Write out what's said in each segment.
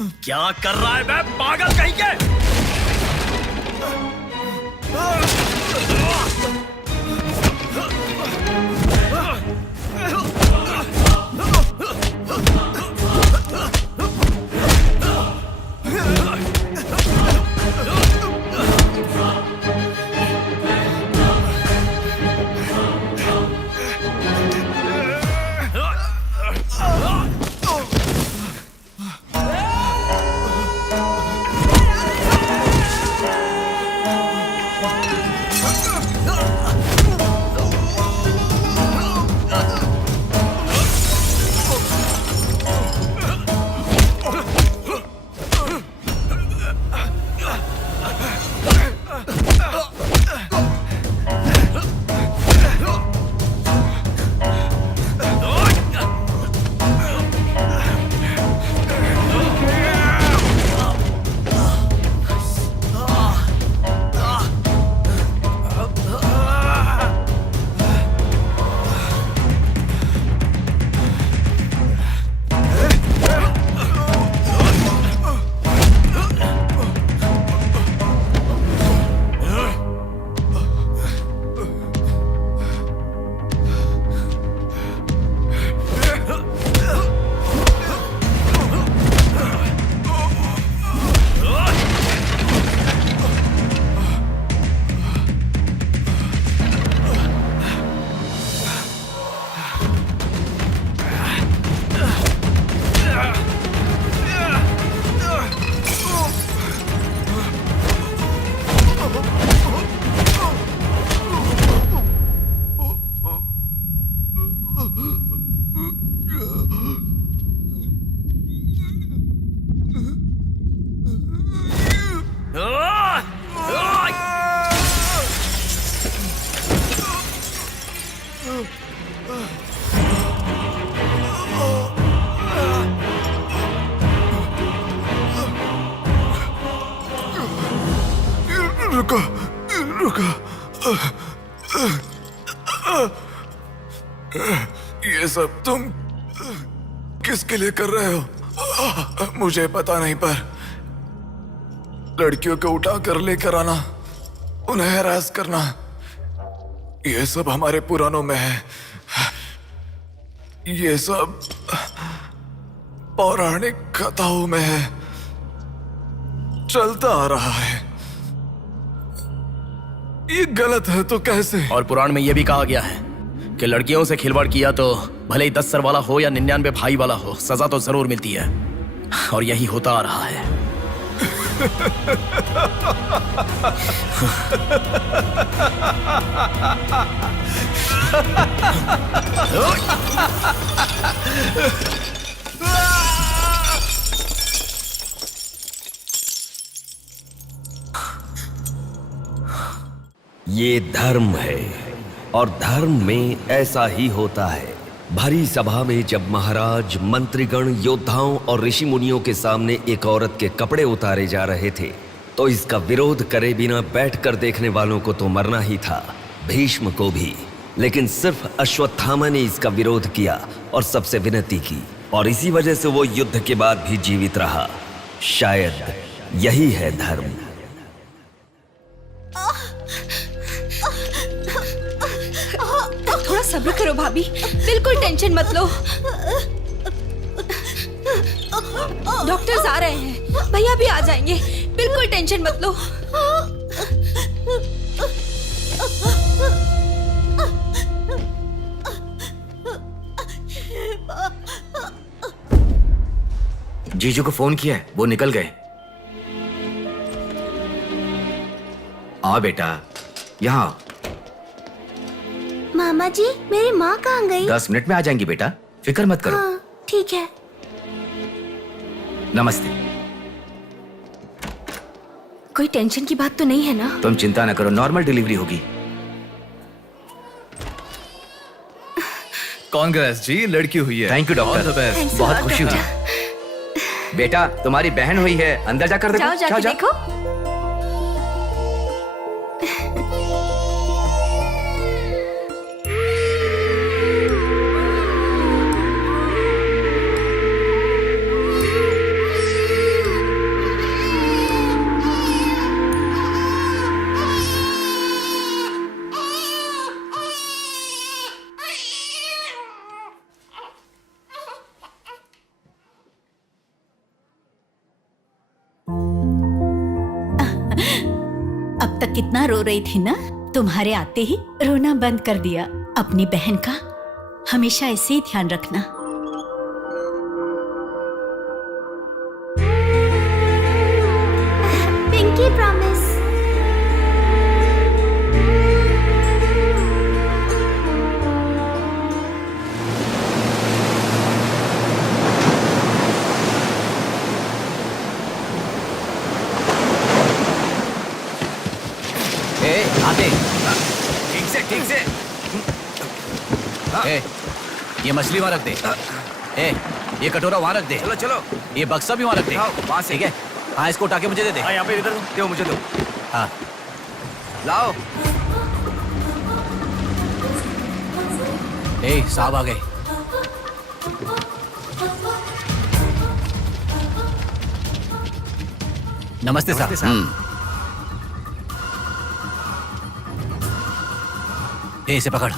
क्या कर रहा है बे पागल कहीं के? रुको रुको, ये सब तुम किसके लिए कर रहे हो? मुझे पता नहीं, पर लड़कियों को उठा कर लेकर आना, उन्हें हैरास करना, ये सब हमारे पुराणों में है। ये सब पौराणिक कथाओं में है, चलता आ रहा है। ये गलत है तो कैसे? और पुराण में यह भी कहा गया है कि लड़कियों से खिलवाड़ किया तो भले ही 10 सर वाला हो या 99 भाई वाला हो, सजा तो जरूर मिलती है। और यही होता आ रहा है। ये धर्म है और धर्म में ऐसा ही होता है। भरी सभा में जब महाराज, मंत्रीगण, योद्धाओं और ऋषि मुनियों के सामने एक औरत के कपड़े उतारे जा रहे थे तो इसका विरोध करे बिना बैठकर देखने वालों को तो मरना ही था, भीष्म को भी। लेकिन सिर्फ अश्वत्थामा ने इसका विरोध किया और सबसे विनती की, और इसी वजह से वो युद्ध के बाद भी जीवित रहा। शायद यही है धर्म। थोड़ा सब्र करो भाभी, बिल्कुल टेंशन मत लो। डॉक्टर्स आ रहे हैं, भैया भी आ जाएंगे, बिल्कुल टेंशन मत लो। जीजू को फोन किया है, वो निकल गए। आओ बेटा, यहाँ। मामा जी, मेरी माँ कहाँ गई? 10 मिनट में आ जाएंगी बेटा, फिक्र मत करो। हाँ, ठीक है। नमस्ते। कोई टेंशन की बात तो नहीं है ना? तुम चिंता न करो, नॉर्मल डिलीवरी होगी। कांग्रेस जी, लड़की हुई है। थैंक यू डॉक्टर, बहुत खुशी हुई। बेटा, तुम्हारी बहन हुई है, अंदर जाकर देखो। जाओ जाके देखो। अब तक कितना रो रही थी ना, तुम्हारे आते ही रोना बंद कर दिया। अपनी बहन का हमेशा ऐसे ही ध्यान रखना। Pinky promise. आते ठीक से ए, ये मछली वहां रख दे। ए, ये कटोरा वहां रख दे। चलो चलो, ये बक्सा भी वहां रख दे। वहां से। ठीक है। हाँ, इसको उठा के मुझे दे दे। हाँ, यहाँ पे इधर दो, मुझे दो। हाँ, लाओ। ए, साहब आ गए। नमस्ते साहब। ए, इसे पकड़।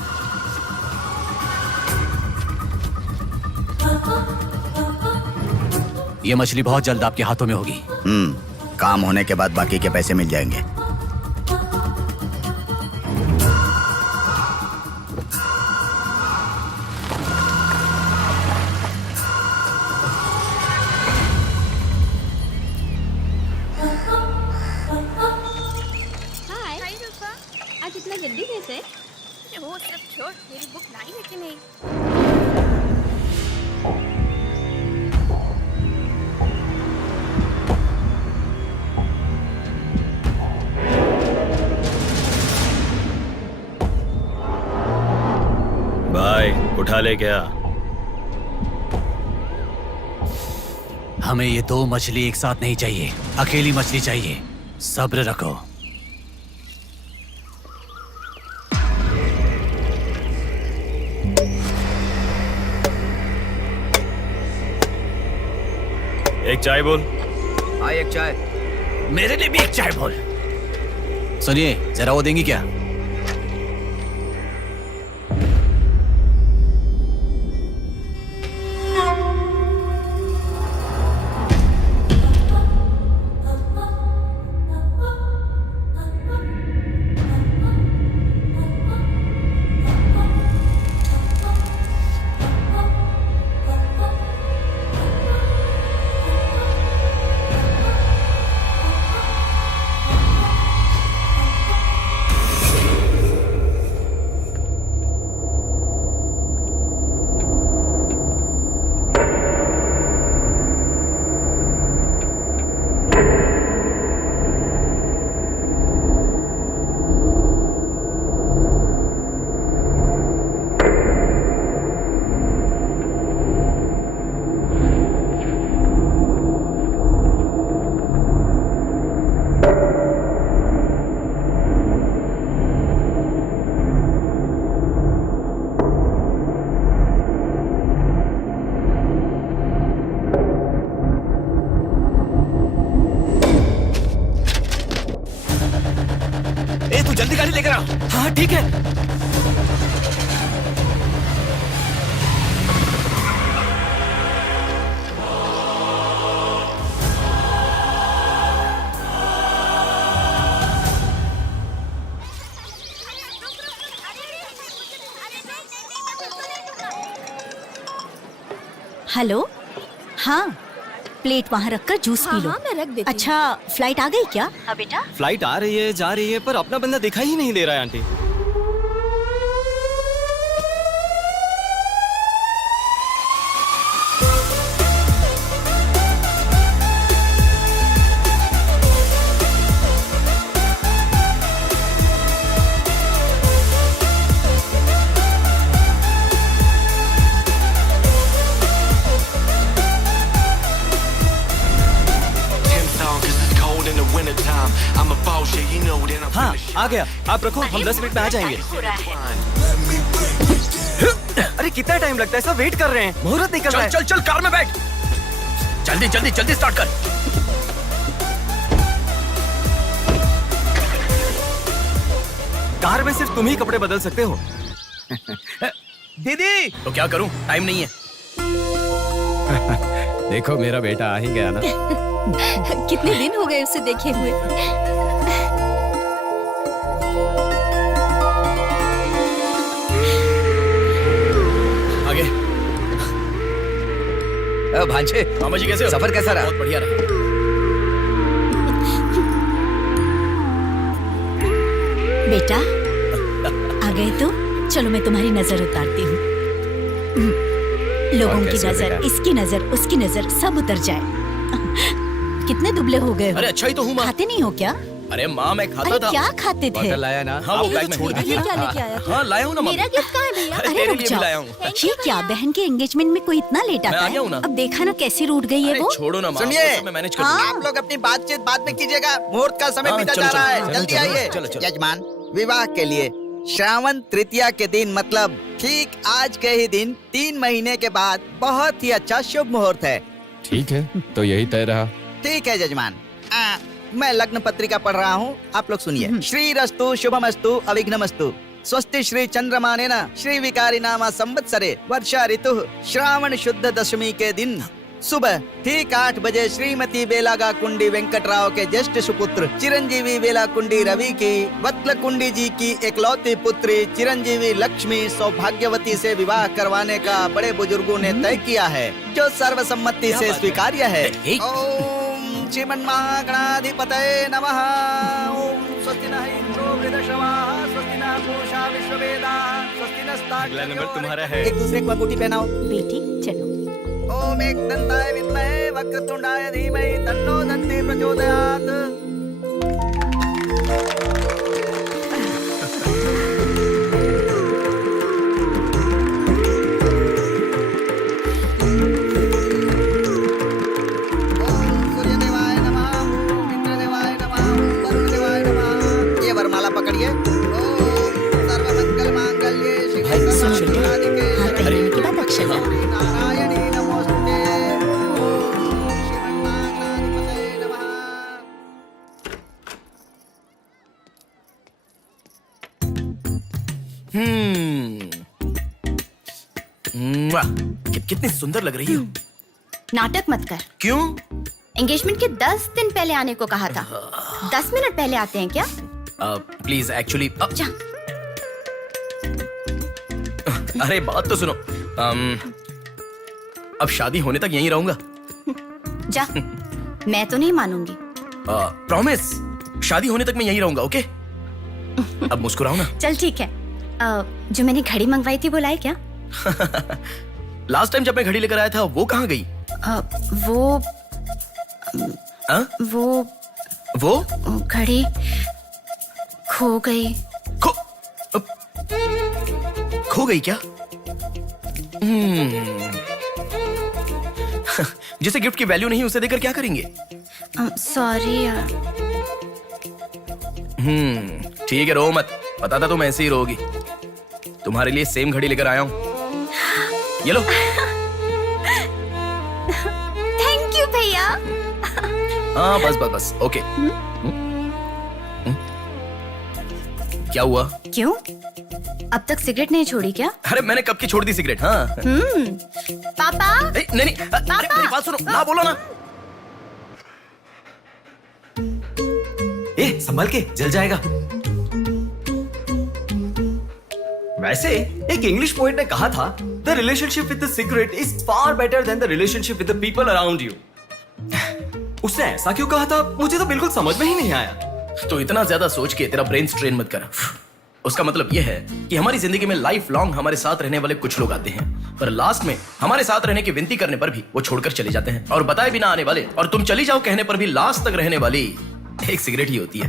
ये मछली बहुत जल्द आपके हाथों में होगी। काम होने के बाद बाकी के पैसे मिल जाएंगे। हाय रूपा, आज इतना जल्दी कैसे? वो सब छोड़, मेरी बुक लाई है कि नहीं? भाई उठा ले क्या? हमें ये दो मछली एक साथ नहीं चाहिए, अकेली मछली चाहिए। सब्र रखो। एक चाय बोल। हाँ, एक चाय। मेरे लिए भी एक चाय बोल। सुनिए, जरा वो देंगी क्या? जल्दी गाड़ी लेकर आ। हाँ ठीक है। हेलो, हाँ प्लेट वहाँ रखकर जूस पी लो। हाँ, मैं रख देती हूँ। अच्छा, फ्लाइट आ गई क्या? हाँ बेटा। फ्लाइट आ रही है, जा रही है, पर अपना बंदा दिखाई ही नहीं दे रहा है आंटी। हाँ आ गया, आप रखो, हम 10 मिनट में आ जाएंगे। अरे कितना टाइम लगता है, सब वेट कर रहे हैं, मुहूर्त निकल रहा है। चल चल कार में बैठ, जल्दी जल्दी जल्दी स्टार्ट कर। कार में सिर्फ तुम ही कपड़े बदल सकते हो। दीदी तो क्या करूं, टाइम नहीं है। देखो मेरा बेटा आ ही गया ना। कितने दिन हो गए उसे देखे हुए। आगे। भांजे, मामा जी कैसे हो? सफर कैसा रहा? बहुत बढ़िया रहा। बेटा आ गए तो चलो मैं तुम्हारी नजर उतारती हूँ। लोगों की कैसे नजर, बेटा? इसकी नजर, उसकी नजर सब उतर जाए। कितने दुबले हो गए हो? अरे अच्छा ही तो हूँ माँ। खाते नहीं हो क्या? अरे माँ मैं खाता अरे था। क्या खाते थे? बॉटल लाया ना? हाँ वो अरे बैग में छोड़ ये दीजिए। क्या लेके आया था? हाँ लाया हूँ ना माँ। मेरा गिफ्ट कहाँ है भैया? अरे अरे तेरे रुक लिए भी जाओ। लाया हूँ। ये क्या बहन के एंगेजमेंट में कोई इतना लेट मैं आता आ गया हूँ ना। है? अब देखा ना कैसी रूठ गई है अरे वो। छोड़ो ना माँ। सुनिए। वो सब मैं मैनेज कर हाँ। दूंगा। आप लोग अपनी बातचीत बाद में कीजिएगा, मुहूर्त का समय हाँ, बीता चलो, जा रहा चलो, है। चलो, जल्दी चलो, आइए। चलो, चलो। यजमान, विवाह के लिए श्रावण तृतीया के दिन, मतलब ठीक आज के ही दिन 3 महीने के बाद बहुत ही अच्छा शुभ मुहूर्त है। ठीक है, तो यही तय रहा। ठीक है जजमान। मैं लग्न पत्रिका पढ़ रहा हूँ, आप लोग सुनिए। श्री रस्तु शुभमस्तु अविघ्नमस्तु स्वस्ति श्री चंद्रमानेन श्री विकारी नामा संवत्सरे वर्षा ऋतु श्रावण शुद्ध दशमी के दिन सुबह ठीक 8 बजे श्रीमती बेलागा कुंडी वेंकटराव के ज्येष्ठ सुपुत्र चिरंजीवी बेला कुंडी रवि की वत्ल कुंडी जी की एकलौती पुत्री चिरंजीवी लक्ष्मी सौभाग्यवती से विवाह करवाने का बड़े बुजुर्गों ने तय किया है, जो सर्वसम्मति से स्वीकार्य है। ओम श्रीमन्महागणाधिपतये नमः। ओम स्वस्ति नः इंद्रो वृद्धश्रवाः स्वस्ति नः पूषा विश्ववेदाः स्वस्ति नस्ताक्ष्यो। अगला नंबर तुम्हारा है। एक दूसरे को अंगूठी पहनाओ। बेटी चलो। ओम एकदंताय विद्महे वक्रतुंडाय धीमहि तन्नो दन्ति प्रचोदयात्। ओम सूर्यदेवाय नमः, ओम इंद्रदेवाय नमः, ओम वरुणदेवाय नमः। ये वरमाला पकड़िए। ओम सर्वमंगल मांगल्ये शिवे सर्वार्थसाधिके हाथ पहनने के बाद अक्षर लगाना। नारायणी नमोस्तुते। ओम श्रीमन्महागणाधिपतये नमः। कितनी सुंदर लग रही हो। नाटक मत कर। क्यों? एंगेजमेंट के 10 दिन पहले आने को कहा था। 10 मिनट पहले आते हैं क्या? प्लीज एक्चुअली जा। अरे बात तो सुनो। अब शादी होने तक यहीं रहूंगा। जा। मैं तो नहीं मानूंगी। प्रॉमिस, शादी होने तक मैं यहीं रहूंगा। ओके अब मुस्कुराओ ना। चल ठीक है। जो मैंने घड़ी मंगवाई थी वो लाई क्या? लास्ट टाइम जब मैं घड़ी लेकर आया था वो कहाँ गई? वो घड़ी खो गई। खो गई क्या? जिसे गिफ्ट की वैल्यू नहीं उसे देकर क्या करेंगे? सॉरी यार। ठीक है रो मत, पता था तुम ऐसे ही रोगी। तुम्हारे लिए सेम घड़ी लेकर आया हूँ, ये लो। थैंक यू भैया। हाँ बस बस बस ओके। क्या हुआ? क्यों? अब तक सिगरेट नहीं छोड़ी क्या? अरे मैंने कब की छोड़ दी सिगरेट। हाँ पापा। नहीं नहीं अरे मेरी बात सुनो ना, बोलो ना। संभल के, जल जाएगा। वैसे एक इंग्लिश पोएट ने कहा था, the relationship with the cigarette is far better than the relationship with the people around you. उसने ऐसा क्यों कहा था मुझे तो बिल्कुल समझ में ही नहीं आया। तो इतना ज्यादा सोच के तेरा ब्रेन स्ट्रेन मत कर। उसका मतलब यह है कि हमारी जिंदगी में लाइफ लॉन्ग हमारे साथ रहने वाले कुछ लोग आते हैं, पर लास्ट में हमारे साथ रहने की विनती करने पर भी वो छोड़कर चले जाते हैं, और बताए बिना आने वाले और तुम चली जाओ कहने पर भी लास्ट तक रहने वाली एक सिगरेट ही होती है।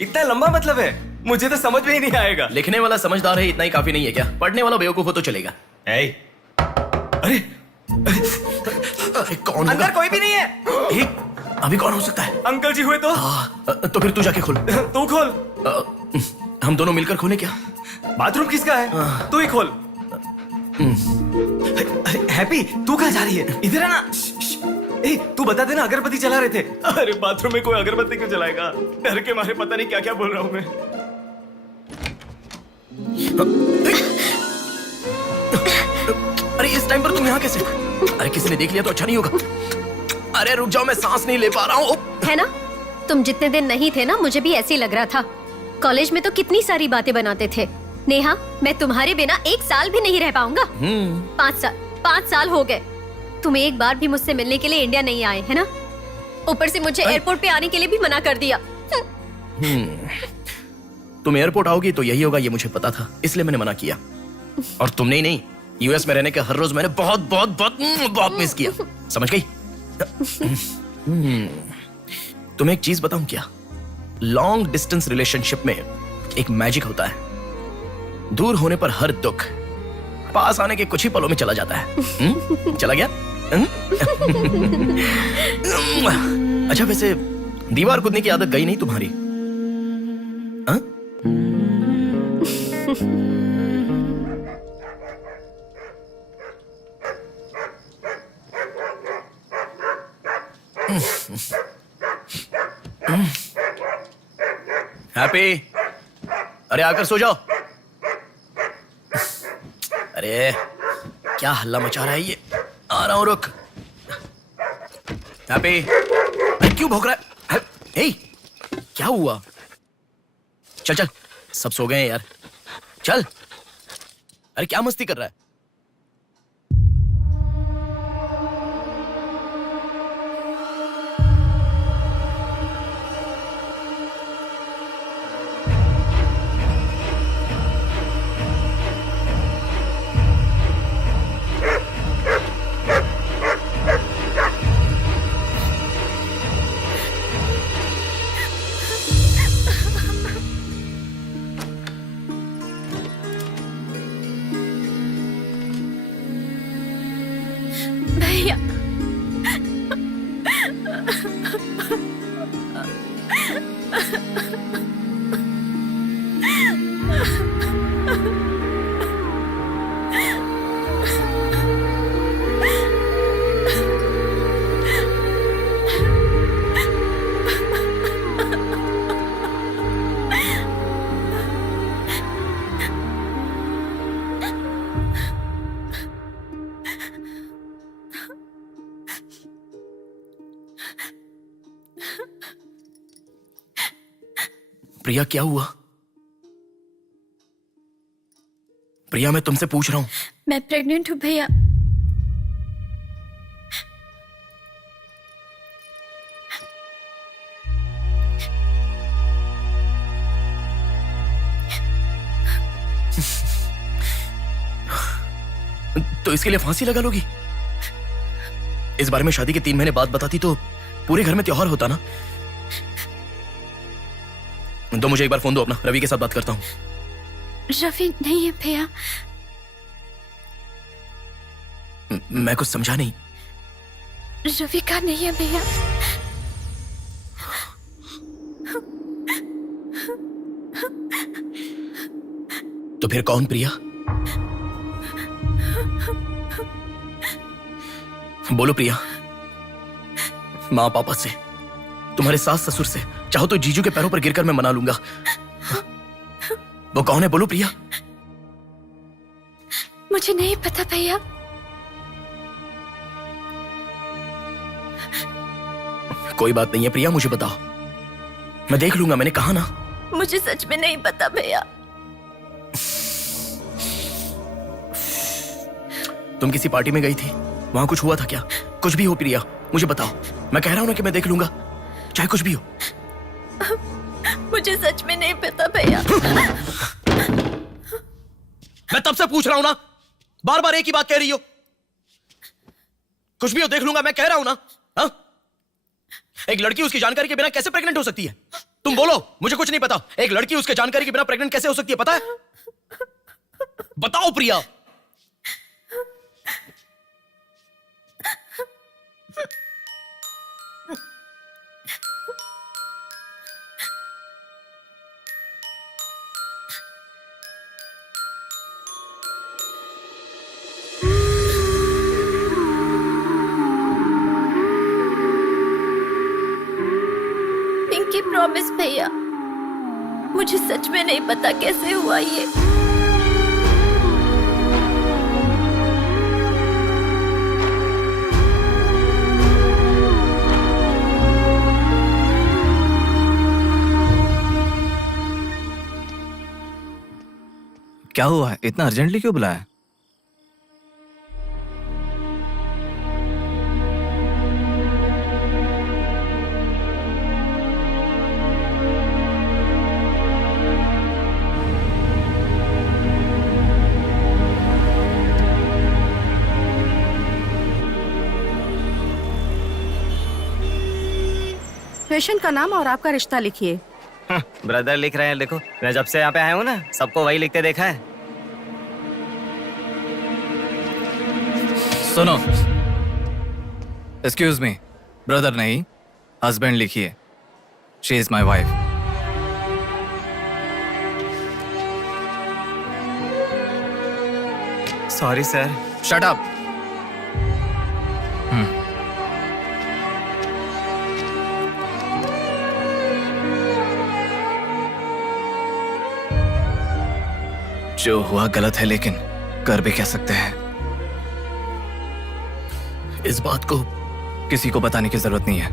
इतना लंबा मतलब है, मुझे तो समझ में ही नहीं आएगा। लिखने वाला समझदार है इतना ही काफी नहीं है क्या? पढ़ने वाला बेवकूफ हो तो चलेगा। अरे कौन अंदर कोई भी नहीं है। अभी कौन हो सकता है? अंकल जी हुए तो? तो फिर तू जाके खोल। तू खोल। हम दोनों मिलकर खोले क्या? बाथरूम किसका है? तू ही खोल। हैप्पी तू कहाँ जा रही है? इधर है ना। तू बता देना, अगरबत्ती जला रहे थे। अरे बाथरूम में कोई अगरबत्ती क्यों जलाएगा? डर के मारे पता नहीं क्या क्या बोल रहा हूँ मैं। अरे इस टाइम पर तुम यहाँ कैसे? अरे किसी ने देख लिया तो अच्छा नहीं होगा। अरे रुक जाओ, मैं सांस नहीं ले पा रहा हूँ। है ना, तुम जितने दिन नहीं थे ना, मुझे भी ऐसे ही लग रहा था। कॉलेज में तो कितनी सारी बातें बनाते थे। नेहा, मैं तुम्हारे बिना 1 साल भी नहीं रह पाऊंगा। 5 साल हो गए, तुम एक बार भी मुझसे मिलने के लिए इंडिया नहीं आए, है ना? ऊपर से मुझे एयरपोर्ट पे आने के लिए भी मना कर दिया। तुम एयरपोर्ट आओगी तो यही होगा, ये मुझे पता था, इसलिए मैंने मना किया। और तुमने ही नहीं, यूएस में रहने के हर रोज मैंने बहुत बहुत बहुत बहुत मिस किया, समझ गई? तुम्हें एक चीज बताऊं क्या? लॉन्ग डिस्टेंस रिलेशनशिप में एक मैजिक होता है। दूर होने पर हर दुख पास आने के कुछ ही पलों में चला जाता है। चला गया? अच्छा, वैसे दीवार कूदने की आदत गई नहीं तुम्हारी? हाँ? हैप्पी, अरे आकर सो जाओ। अरे क्या हल्ला मचा रहा है ये? आ रहा हूं, रुक। हैप्पी, अरे क्यों भौंक रहा है? हे, क्या हुआ? चल चल, सब सो गए हैं यार, चल। अरे क्या मस्ती कर रहा है? भैया, प्रिया क्या हुआ? प्रिया, मैं तुमसे पूछ रहा हूं। मैं प्रेग्नेंट हूँ भैया। तो इसके लिए फांसी लगा लोगी? इस बारे में शादी के 3 महीने बाद बताती तो पूरे घर में त्योहार होता ना। तो मुझे एक बार फोन दो अपना, रवि के साथ बात करता हूं। रवि नहीं है भैया। मैं कुछ समझा नहीं। रवि का नहीं है भैया। तो फिर कौन? प्रिया, बोलो प्रिया। माँ पापा से, तुम्हारे सास ससुर से, चाहो तो जीजू के पैरों पर गिरकर मैं मना लूंगा। वो कौन है? बोलो प्रिया। मुझे नहीं पता भैया। कोई बात नहीं है प्रिया, मुझे बताओ, मैं देख लूंगा, मैंने कहा ना। मुझे सच में नहीं पता भैया। तुम किसी पार्टी में गई थी, वहां कुछ हुआ था क्या? कुछ भी हो प्रिया, मुझे बताओ। मैं कह रहा हूं ना कि मैं देख लूंगा, चाहे कुछ भी हो। मुझे सच में नहीं पता भैया। मैं तब से पूछ रहा हूं ना, बार बार एक ही बात कह रही हो। कुछ भी हो, देख लूंगा, मैं कह रहा हूं ना। हा? एक लड़की उसकी जानकारी के बिना कैसे प्रेग्नेंट हो सकती है? तुम बोलो, मुझे कुछ नहीं पता। एक लड़की उसके जानकारी के बिना प्रेग्नेंट कैसे हो सकती है, पता है? बताओ प्रिया। पिंकी प्रॉमिस भैया, मुझे सच में नहीं पता कैसे हुआ ये। क्या हुआ है? इतना अर्जेंटली क्यों बुलाया? पेशेंट का नाम और आपका रिश्ता लिखिए। ब्रदर लिख रहे हैं, लिखो। मैं जब से यहाँ पे आया हूँ ना, सबको वही लिखते देखा है। सुनो, एक्सक्यूज मी, ब्रदर नहीं, हस्बैंड लिखिए। She is my wife. Sorry sir. Shut up. जो हुआ गलत है, लेकिन कर भी कह सकते हैं। इस बात को किसी को बताने की जरूरत नहीं है।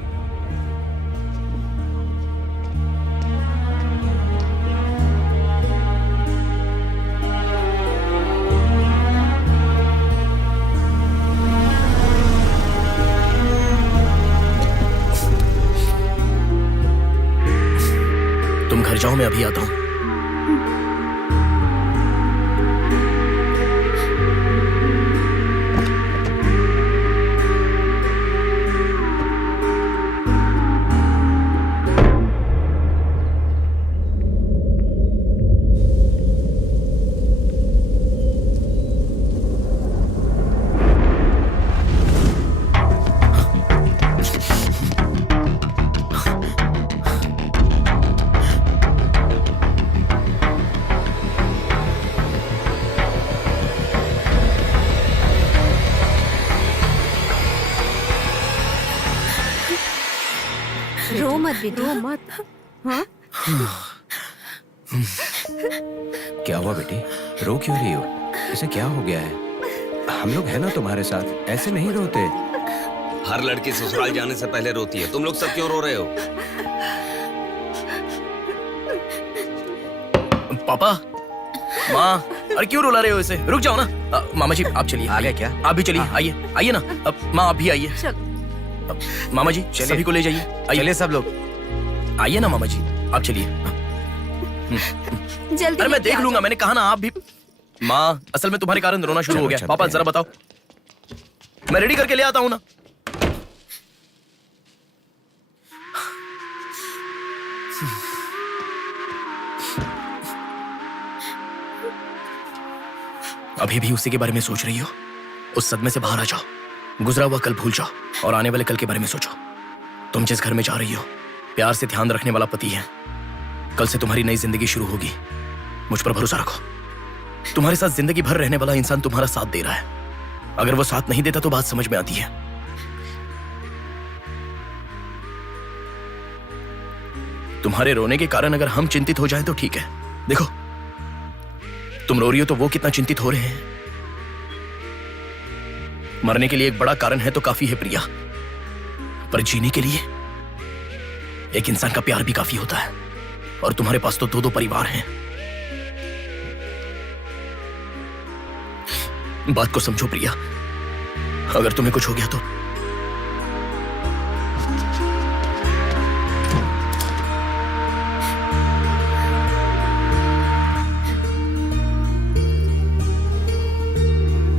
तुम घर जाओ, मैं अभी आता हूं। रो मत बेटा, रो मत। हाँ? क्या हुआ बेटी? रो क्यों रही हो? इसे क्या हो गया है? हम लोग हैं ना तुम्हारे साथ, ऐसे नहीं रोते। हर लड़की ससुराल जाने से पहले रोती है। तुम लोग सब क्यों रो रहे हो? पापा, माँ, अरे क्यों रुला रहे हो इसे? रुक जाओ ना। मामा जी आप चलिए। आ गए क्या? आप भी चलिए, आइए आइए ना। अब माँ आप भी आइए। मामा जी सभी को ले जाइए। चलिए सब लोग। आइए ना मामा जी, आप चलिए। जल्दी। अरे मैं देख लूंगा, मैंने कहा ना आप भी। माँ, असल में तुम्हारे कारण रोना शुरू हो गया। पापा जरा बताओ, मैं रेडी करके ले आता हूँ ना। अभी भी उसी के बारे में सोच रही हो? उस सदमे से बाहर आ जाओ, गुजरा हुआ कल भूल जाओ और आने वाले कल के बारे में सोचो। तुम जिस घर में जा रही हो, प्यार से ध्यान रखने वाला पति है। कल से तुम्हारी नई जिंदगी शुरू होगी। मुझ पर भरोसा रखो। तुम्हारे साथ जिंदगी भर रहने वाला इंसान तुम्हारा साथ दे रहा है। अगर वो साथ नहीं देता तो बात समझ में आती है। तुम्हारे रोने के कारण अगर हम चिंतित हो जाएं तो ठीक है। देखो, तुम रो रही हो तो वो कितना चिंतित हो रहे हैं। मरने के लिए एक बड़ा कारण है तो काफी है प्रिया, पर जीने के लिए एक इंसान का प्यार भी काफी होता है। और तुम्हारे पास तो दो परिवार हैं। बात को समझो प्रिया, अगर तुम्हें कुछ हो गया तो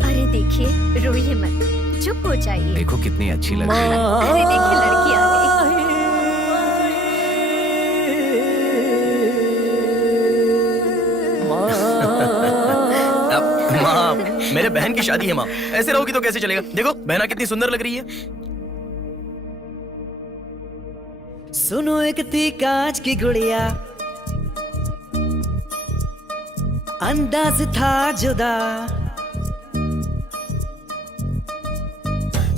अरे देखिए, रोइए मत, चुप हो जाइए। देखो कितनी अच्छी लग रही है। अरे देखिए, लड़की आ गई। माँ, मेरे बहन की शादी है माँ, ऐसे रहोगी तो कैसे चलेगा? देखो बहना कितनी सुंदर लग रही है। सुनो एक थी कांच की गुड़िया, अंदाज था जुदा।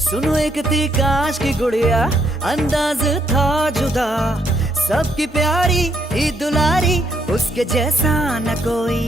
सुनो एक थी कांच की गुड़िया, अंदाज था जुदा। सबकी प्यारी ही दुलारी, उसके जैसा न कोई।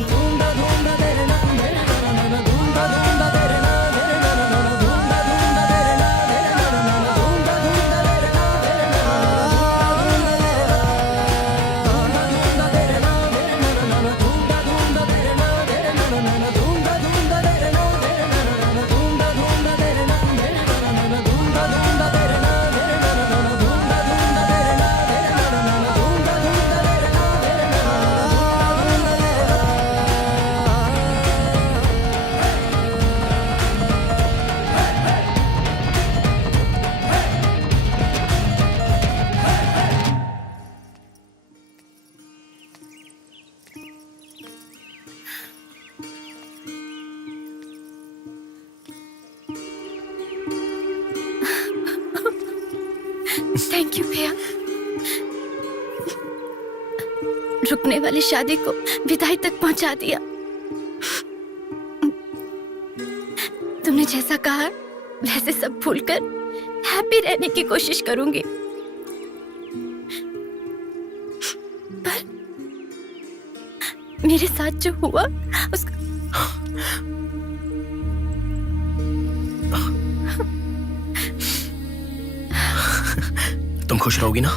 थैंक यू भैया। रुकने वाली शादी को विदाई तक पहुंचा दिया। तुमने जैसा कहा वैसे सब भूलकर हैप्पी रहने की कोशिश करूंगी। पर मेरे साथ जो हुआ उसका तुम खुश रहोगी ना?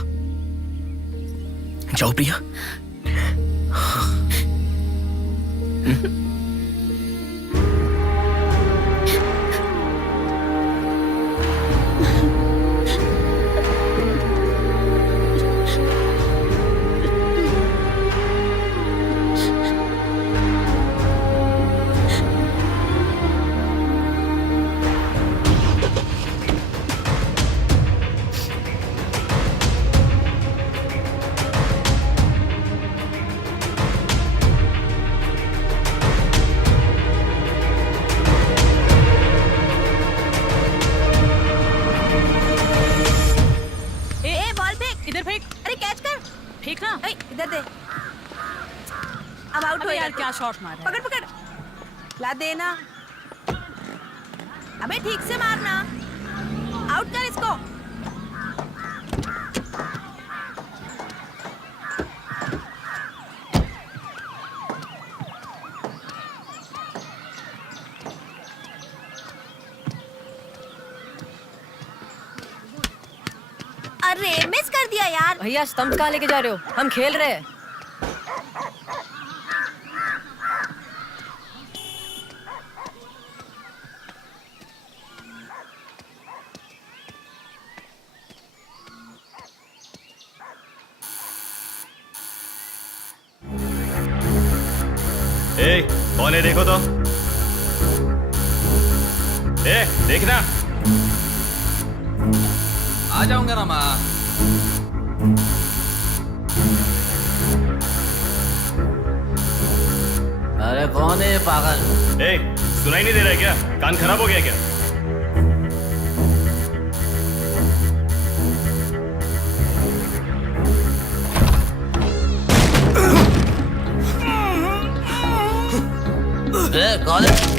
जाओ प्रिया। अब आउट हो यार, क्या शॉट मारा। पकड़ पकड़, ला देना। अबे ठीक से मारना, आउट कर इसको। अरे मिस कर दिया यार। भैया स्टंप कहाँ लेके जा रहे हो? हम खेल रहे हैं। ए, कौन है देखो तो। ए, देखना। आ जाऊंगा रामा। अरे कौन है पागल? ए, सुनाई नहीं दे रहा है क्या? कान खराब हो गया क्या? कौन है?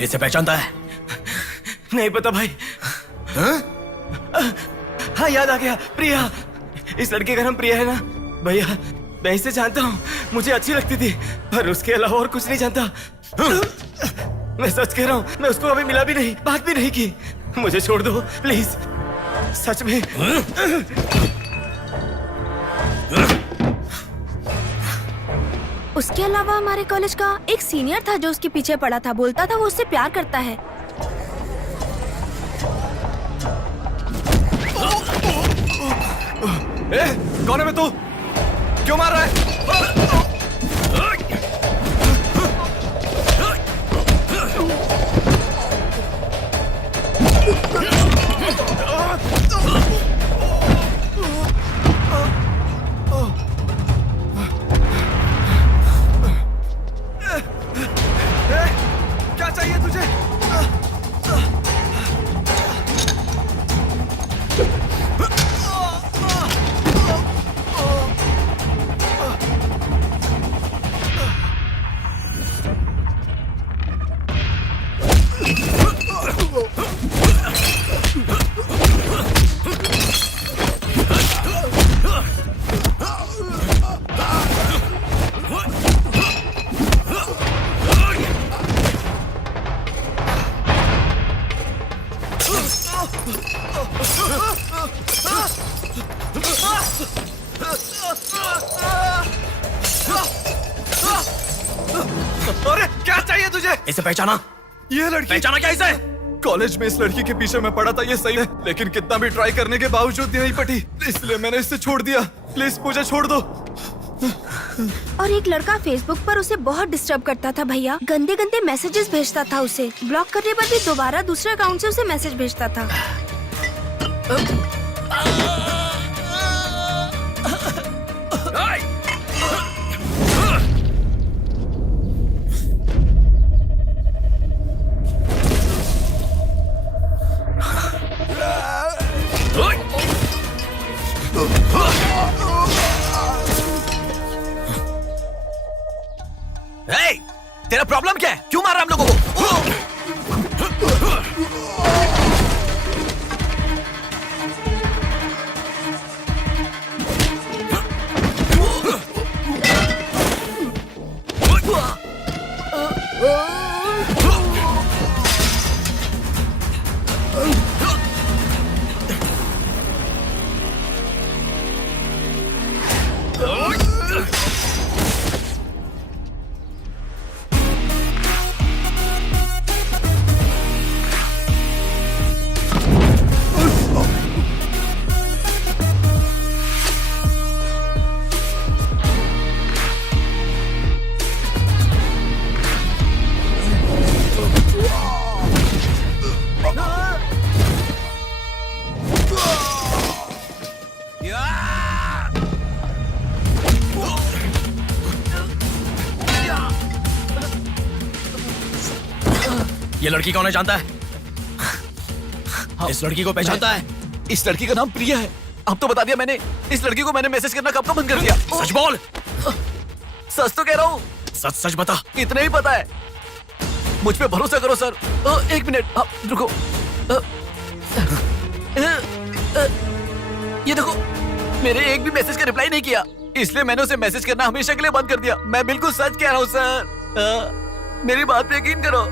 इसे पहचानता है? नहीं पता भाई। हाँ याद आ गया, प्रिया। इस लड़के का नाम प्रिया है ना भैया? मैं इसे जानता हूँ, मुझे अच्छी लगती थी, पर उसके अलावा और कुछ नहीं जानता। मैं सच कह रहा हूँ, मैं उसको अभी मिला भी नहीं, बात भी नहीं की। मुझे छोड़ दो प्लीज, सच में। उसके अलावा हमारे कॉलेज का एक सीनियर था जो उसके पीछे पड़ा था, बोलता था वो उससे प्यार करता है। कौन है मैं? तू क्यों मार रहा है? क्या चाहिए तुझे? तुझे? इसे पहचाना? ये लड़की पहचाना क्या इसे? कॉलेज में इस लड़की के पीछे मैं पड़ा था, ये सही है, लेकिन कितना भी ट्राई करने के बावजूद नहीं पटी, इसलिए मैंने इसे छोड़ दिया। प्लीज मुझे छोड़ दो। और एक लड़का फेसबुक पर उसे बहुत डिस्टर्ब करता था भैया, गंदे गंदे मैसेजेस भेजता था उसे। ब्लॉक करने पर भी दोबारा दूसरे अकाउंट से उसे मैसेज भेजता था। Hey, तेरा प्रॉब्लम क्या है? क्यों मार रहा हम लोगों को? ये लड़की कौन है जानता है? इस लड़की को पहचानता है? इस लड़की का नाम प्रिया है। अब तो बता दिया मैंने। इस लड़की को मैंने मैसेज करना कब का बंद कर दिया। सच बोल। सच तो कह रहा हूँ। सच सच बता। इतना ही पता है, मुझ पे भरोसा करो सर। एक मिनट रुको। ये देखो, मेरे एक भी मैसेज का रिप्लाई नहीं किया, इसलिए मैंने उसे मैसेज करना हमेशा के लिए बंद कर दिया। मैं बिल्कुल सच कह रहा हूँ सर, मेरी बात पे यकीन करो।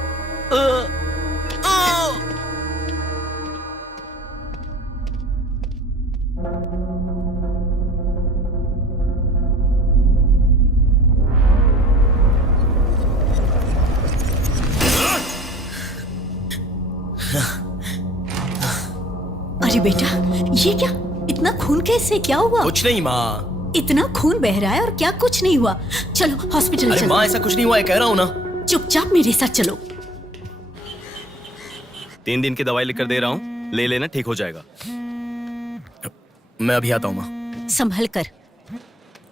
अरे बेटा, ये क्या? इतना खून कैसे? क्या हुआ? कुछ नहीं माँ। इतना खून बह रहा है और क्या कुछ नहीं हुआ? चलो हॉस्पिटल अरे चलो। माँ ऐसा कुछ नहीं हुआ है, कह रहा हूँ ना। चुपचाप मेरे साथ चलो। 3 दिन की दवाई लिख कर दे रहा हूँ, ले लेना, ठीक हो जाएगा। मैं अभी आता हूँ माँ। संभल कर।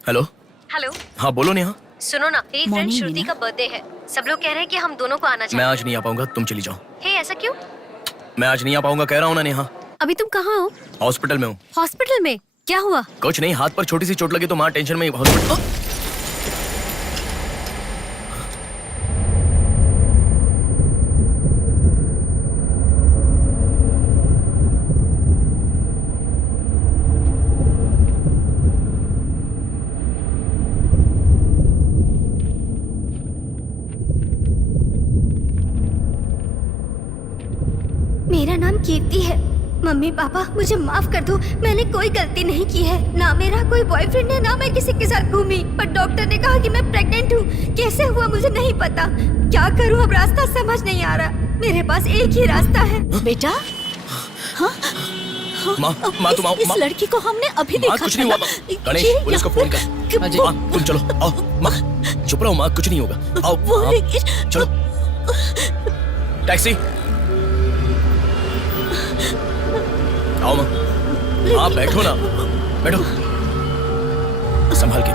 हेलो। हेलो। हाँ बोलो नेहा। सुनो ना, मेरी फ्रेंड श्रुति का बर्थडे है। सब लोग कह रहे हैं कि हम दोनों को आना चाहिए। मैं आज नहीं आ पाऊंगा, तुम चली जाओ। हे, ऐसा क्यों? मैं आज नहीं आ पाऊंगा, कह रहा हूँ ना नेहा। अभी तुम कहाँ हो? हॉस्पिटल में हूँ। हॉस्पिटल में? क्या हुआ? कुछ नहीं, हाथ पर छोटी सी चोट लगी तो माँ टेंशन में हॉस्पिटल। मेरा नाम कीर्ति है। मम्मी पापा मुझे माफ कर दो, मैंने कोई गलती नहीं की है। ना मेरा कोई बॉयफ्रेंड है, ना मैं किसी के साथ घूमी, पर डॉक्टर ने कहा कि मैं प्रेग्नेंट हूँ। कैसे हुआ मुझे नहीं पता। क्या करूँ अब, रास्ता समझ नहीं आ रहा। मेरे पास एक ही रास्ता है। बेटा, हाँ? माँ तुम आओ। इस लड़की को हमने अभी देखा। कुछ नहीं हुआ। गणेश, पुलिस को फोन कर। माँ तुम चलो, आओ। माँ चुप रहो माँ, कुछ नहीं होगा। आओ चलो। टैक्सी। आओ माँ। हाँ बैठो ना, बैठो संभाल के।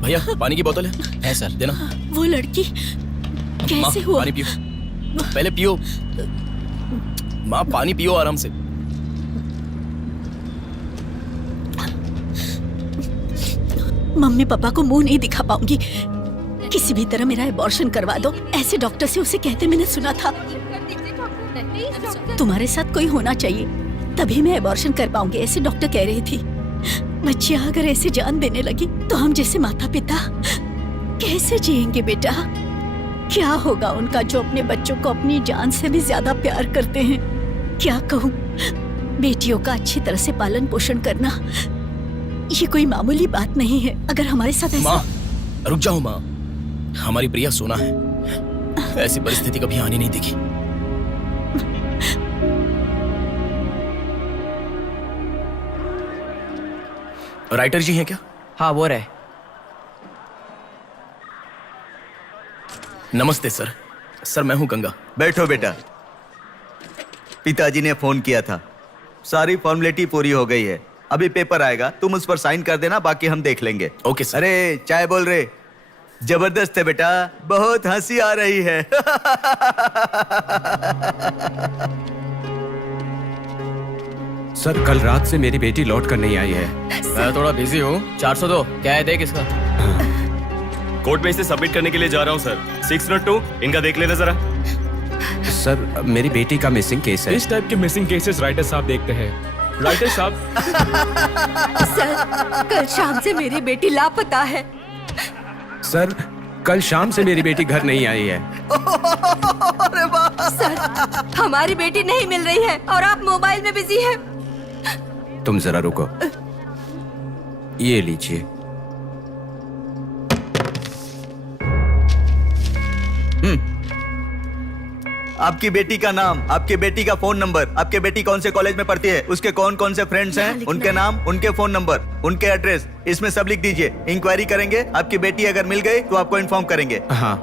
भैया पानी की बोतल है सर, देना। वो लड़की कैसे हुआ? पानी पियो, पहले पियो माँ, पानी पियो आराम से। मम्मी पापा को मुंह नहीं दिखा पाऊंगी। किसी भी तरह मेरा एबॉर्शन करवा दो, ऐसे डॉक्टर से उसे कहते मैंने सुना था। तुम्हारे साथ कोई होना चाहिए, तभी मैं एबॉर्शन कर पाऊंगी, ऐसे डॉक्टर कह रही थी। बच्चियां अगर ऐसे जान देने लगी तो हम जैसे माता पिता कैसे जिएंगे बेटा? क्या होगा उनका जो अपने बच्चों को अपनी जान से भी ज्यादा प्यार करते हैं? क्या कहूँ, बेटियों का अच्छी तरह से पालन पोषण करना ये कोई मामूली बात नहीं है। अगर हमारे साथ ऐसा माँ रुक जाओ माँ, हमारी प्रिया सोना है, ऐसी परिस्थिति कभी आने नहीं देखी। राइटर जी हैं क्या? हाँ वो रहे। नमस्ते सर। सर मैं हूं गंगा। बैठो बेटा। पिताजी ने फोन किया था, सारी फॉर्मेलिटी पूरी हो गई है। अभी पेपर आएगा, तुम उस पर साइन कर देना, बाकी हम देख लेंगे। Okay sir. अरे चाय बोल रहे? जबरदस्त है बेटा, बहुत हंसी आ रही है। सर कल रात से मेरी बेटी लौट कर नहीं आई है। मैं थोड़ा बिजी हूँ। 402 क्या है, देख इसका। कोर्ट में इसे सबमिट करने के लिए जा रहा हूँ सर। 602 इनका देख लेना जरा। सर मेरी बेटी का मिसिंग केस है। इस टाइप के मिसिंग केसेस राइटर साहब देखते हैं। राइटर साहब। सर कल शाम से मेरी बेटी लापता है। सर कल शाम से मेरी बेटी घर नहीं आई है। सर हमारी बेटी नहीं मिल रही है और आप मोबाइल में बिजी हैं। तुम जरा रुको, ये लीजिए। आपकी बेटी का नाम, आपकी बेटी का फोन नंबर, आपकी बेटी कौन से कॉलेज में पढ़ती है, उसके कौन कौन से फ्रेंड्स हैं, उनके नाम, उनके फोन नंबर, उनके एड्रेस, इसमें सब लिख दीजिए। इंक्वायरी करेंगे, आपकी बेटी अगर मिल गई तो आपको इन्फॉर्म करेंगे। हाँ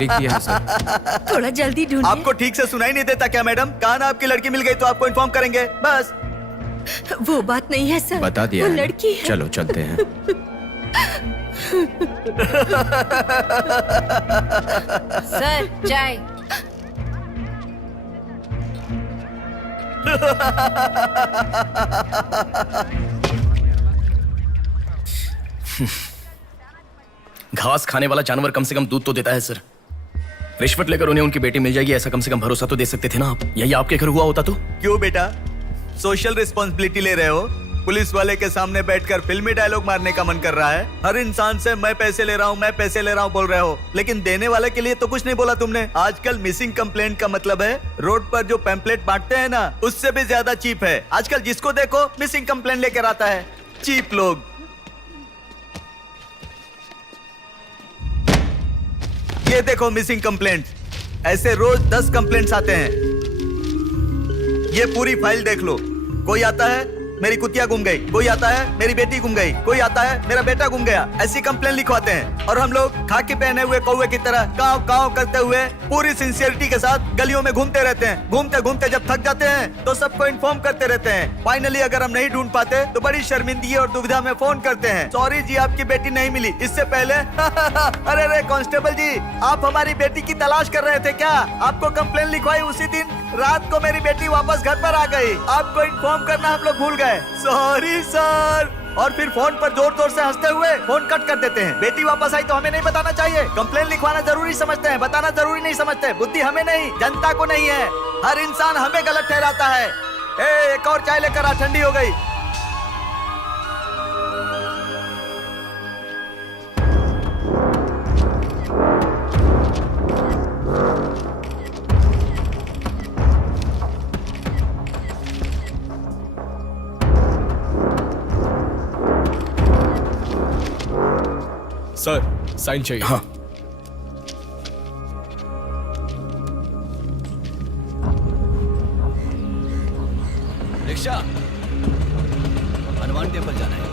लिख दिया है सर। थोड़ा जल्दी ढूंढिए। आपको ठीक से सुनाई नहीं देता क्या मैडम? कहा ना आपकी लड़की मिल गई तो आपको इन्फॉर्म करेंगे, बस। वो बात नहीं है सर, बता दिया वो है। लड़की है। चलो चलते हैं। सर चाय। घास खाने वाला जानवर कम से कम दूध तो देता है सर। रिश्वत लेकर उन्हें उनकी बेटी मिल जाएगी, ऐसा कम से कम भरोसा तो दे सकते थे ना आप। यही आपके घर हुआ होता तो? क्यों बेटा, सोशल रिस्पॉन्सिबिलिटी ले रहे हो? पुलिस वाले के सामने बैठकर फिल्मी डायलॉग मारने का मन कर रहा है? हर इंसान से मैं पैसे ले रहा हूँ, मैं पैसे ले रहा हूँ बोल रहे हो, लेकिन देने वाले के लिए तो कुछ नहीं बोला तुमने। आजकल मिसिंग कंप्लेंट का मतलब है रोड पर जो पैम्पलेट बांटते हैं ना, उससे भी ज्यादा चीप है। आजकल जिसको देखो मिसिंग कंप्लेंट लेकर आता है, चीप लोग। ये देखो मिसिंग कंप्लेंट, ऐसे रोज 10 कंप्लेंट्स आते हैं। ये पूरी फाइल देख लो। कोई आता है मेरी कुतिया गुम गई, कोई आता है मेरी बेटी गुम गई, कोई आता है मेरा बेटा गुम गया, ऐसी कंप्लेंट लिखवाते हैं। और हम लोग खाकी पहने हुए कौवे की तरह काव काव करते हुए पूरी सिंसियरिटी के साथ गलियों में घूमते रहते हैं। घूमते घूमते जब थक जाते हैं तो सबको इन्फॉर्म करते रहते हैं। फाइनली अगर हम नहीं ढूंढ पाते तो बड़ी शर्मिंदगी और दुविधा में फोन करते हैं, सॉरी जी आपकी बेटी नहीं मिली। इससे पहले अरे अरे कांस्टेबल जी, आप हमारी बेटी की तलाश कर रहे थे क्या? आपको कंप्लेंट लिखवाई उसी दिन रात को मेरी बेटी वापस घर पर आ गई, आपको इन्फॉर्म करना हम लोग भूल गए, सॉरी सर। और फिर फोन पर जोर जोर से हंसते हुए फोन कट कर देते हैं। बेटी वापस आई तो हमें नहीं बताना चाहिए। कंप्लेंट लिखवाना जरूरी समझते हैं, बताना जरूरी नहीं समझते। बुद्धि हमें नहीं, जनता को नहीं है। हर इंसान हमें गलत ठहराता है। एक और चाय लेकर आ, ठंडी हो गई। सर साइन चाहिए। हाँ रिक्शा, हनुमान टेम्पल जाना है।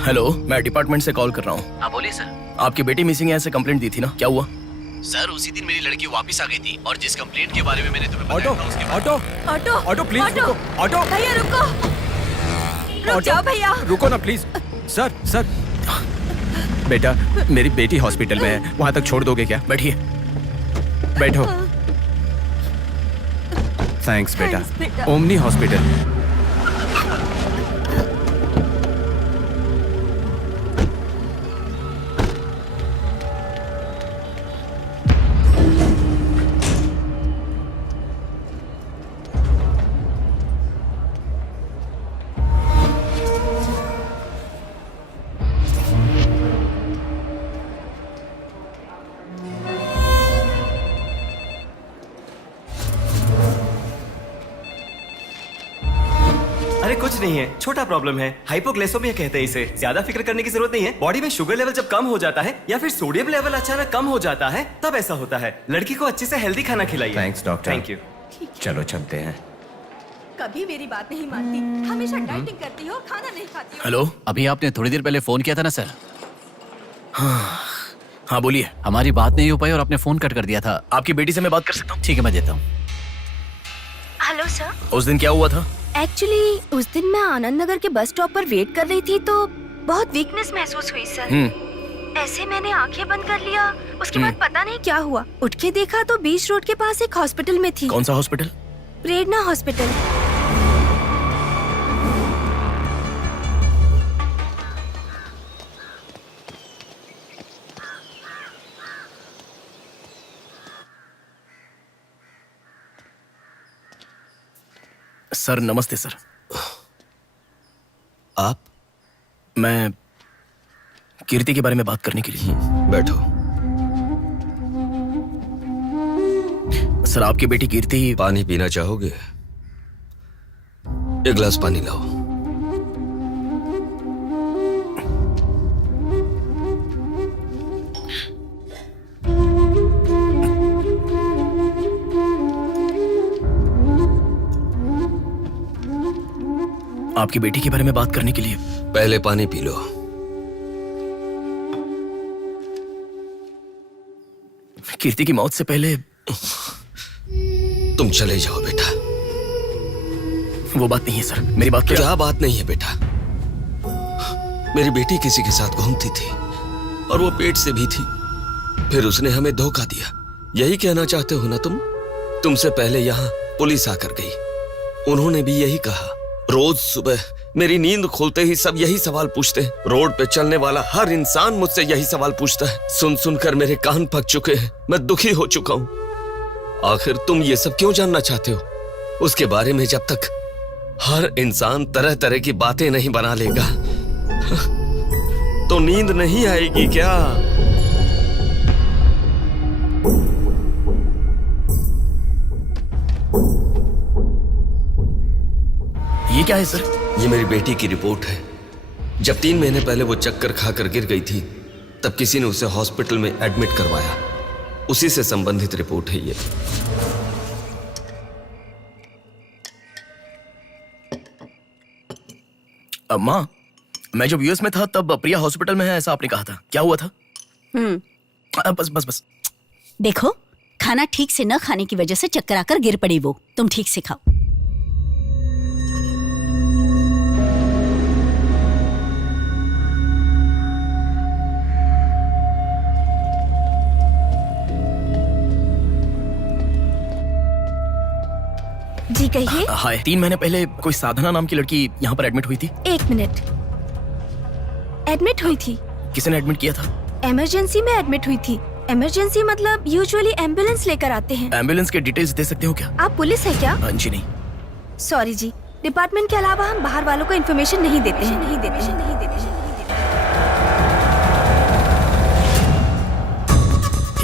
हेलो, मैं डिपार्टमेंट से कॉल कर रहा हूँ। हाँ बोलिए सर। आपकी बेटी मिसिंग है, ऐसे कंप्लेंट दी थी ना, क्या हुआ? सर उसी दिन मेरी लड़की वापस आ गई थी और जिस कंप्लेंट के बारे में मैंने तुम्हें ऑटो बताया था उसके ऑटो ऑटो ऑटो प्लीज रुको। ऑटो भैया रुको, रुक जाओ भैया। रुको ना प्लीज। सर सर बेटा, मेरी बेटी हॉस्पिटल में है, वहां तक छोड़ दोगे क्या? बैठिए। बैठो। थैंक्स बेटा। बेटा। Omni hospital. कुछ नहीं है, छोटा प्रॉब्लम है, हाइपोग्लाइसेमिया कहते हैं इसे। ज्यादा फिक्र करने की जरूरत नहीं है। बॉडी में शुगर लेवल जब कम हो जाता है या फिर सोडियम लेवल अचानक कम हो जाता है तब ऐसा होता है। लड़की को अच्छे से हेल्दी खाना खिलाइए। Thanks doctor. Thank you. चलो चलते हैं। कभी मेरी बात नहीं मानती, हमेशा डाइटिंग करती हो, खाना नहीं खाती हो। हेलो, अभी आपने थोड़ी देर पहले फोन किया था ना सर? हाँ बोलिए। हमारी बात नहीं हो पाई और आपने फोन कट कर दिया था। आपकी बेटी से मैं बात कर सकता हूँ? ठीक है, मैं देता हूँ। Hello sir. उस दिन क्या हुआ था? एक्चुअली उस दिन मैं आनंद नगर के बस स्टॉप पर वेट कर रही थी तो बहुत वीकनेस महसूस हुई सर। ऐसे मैंने आंखें बंद कर लिया। उसके बाद पता नहीं क्या हुआ, उठ के देखा तो बीच रोड के पास एक हॉस्पिटल में थी। कौन सा हॉस्पिटल? प्रेरणा हॉस्पिटल। सर नमस्ते सर। आप? मैं कीर्ति के बारे में बात करने के लिए। बैठो। सर आपकी बेटी कीर्ति। पानी पीना चाहोगे? एक गिलास पानी लाओ। आपकी बेटी के बारे में बात करने के लिए। पहले पानी पी लो। कीर्ति की मौत से पहले। तुम चले जाओ बेटा। वो बात नहीं है सर, मेरी बात क्या बात नहीं है बेटा? मेरी बेटी किसी के साथ घूमती थी और वो पेट से भी थी, फिर उसने हमें धोखा दिया। यही कहना चाहते हो ना तुम? तुमसे पहले यहाँ पुलिस आकर गई, उन्होंने भी यही कहा। रोज सुबह मेरी नींद खुलते ही सब यही सवाल पूछते हैं। रोड पे चलने वाला हर इंसान मुझसे यही सवाल पूछता है। सुन सुनकर मेरे कान पक चुके हैं, मैं दुखी हो चुका हूँ। आखिर तुम ये सब क्यों जानना चाहते हो? उसके बारे में जब तक हर इंसान तरह तरह की बातें नहीं बना लेगा तो नींद नहीं आएगी क्या? ये क्या है सर? ये मेरी बेटी की रिपोर्ट है। जब 3 महीने पहले वो चक्कर खाकर गिर गई थी तब किसी ने उसे हॉस्पिटल में एडमिट करवाया। उसी से संबंधित रिपोर्ट है ये। माँ, मैं जब यूएस में था तब प्रिया हॉस्पिटल में है ऐसा आपने कहा था। क्या हुआ था? बस बस बस। देखो, खाना ठीक से न खाने की वजह से चक्कर आकर गिर पड़ी वो। तुम ठीक से खाओ। जी कहिए। हाय। 3 महीने पहले कोई साधना नाम की लड़की यहाँ पर एडमिट हुई थी। 1 मिनट। एडमिट हुई थी? किसने एडमिट किया था? इमरजेंसी में एडमिट हुई थी। इमरजेंसी मतलब यूजुअली एम्बुलेंस लेकर आते हैं। एम्बुलेंस के डिटेल्स दे सकते हो क्या? आप पुलिस है क्या? जी नहीं। सॉरी जी, डिपार्टमेंट के अलावा हम बाहर वालों को इन्फॉर्मेशन नहीं देते हैं। नहीं देते हैं, नहीं देते हैं।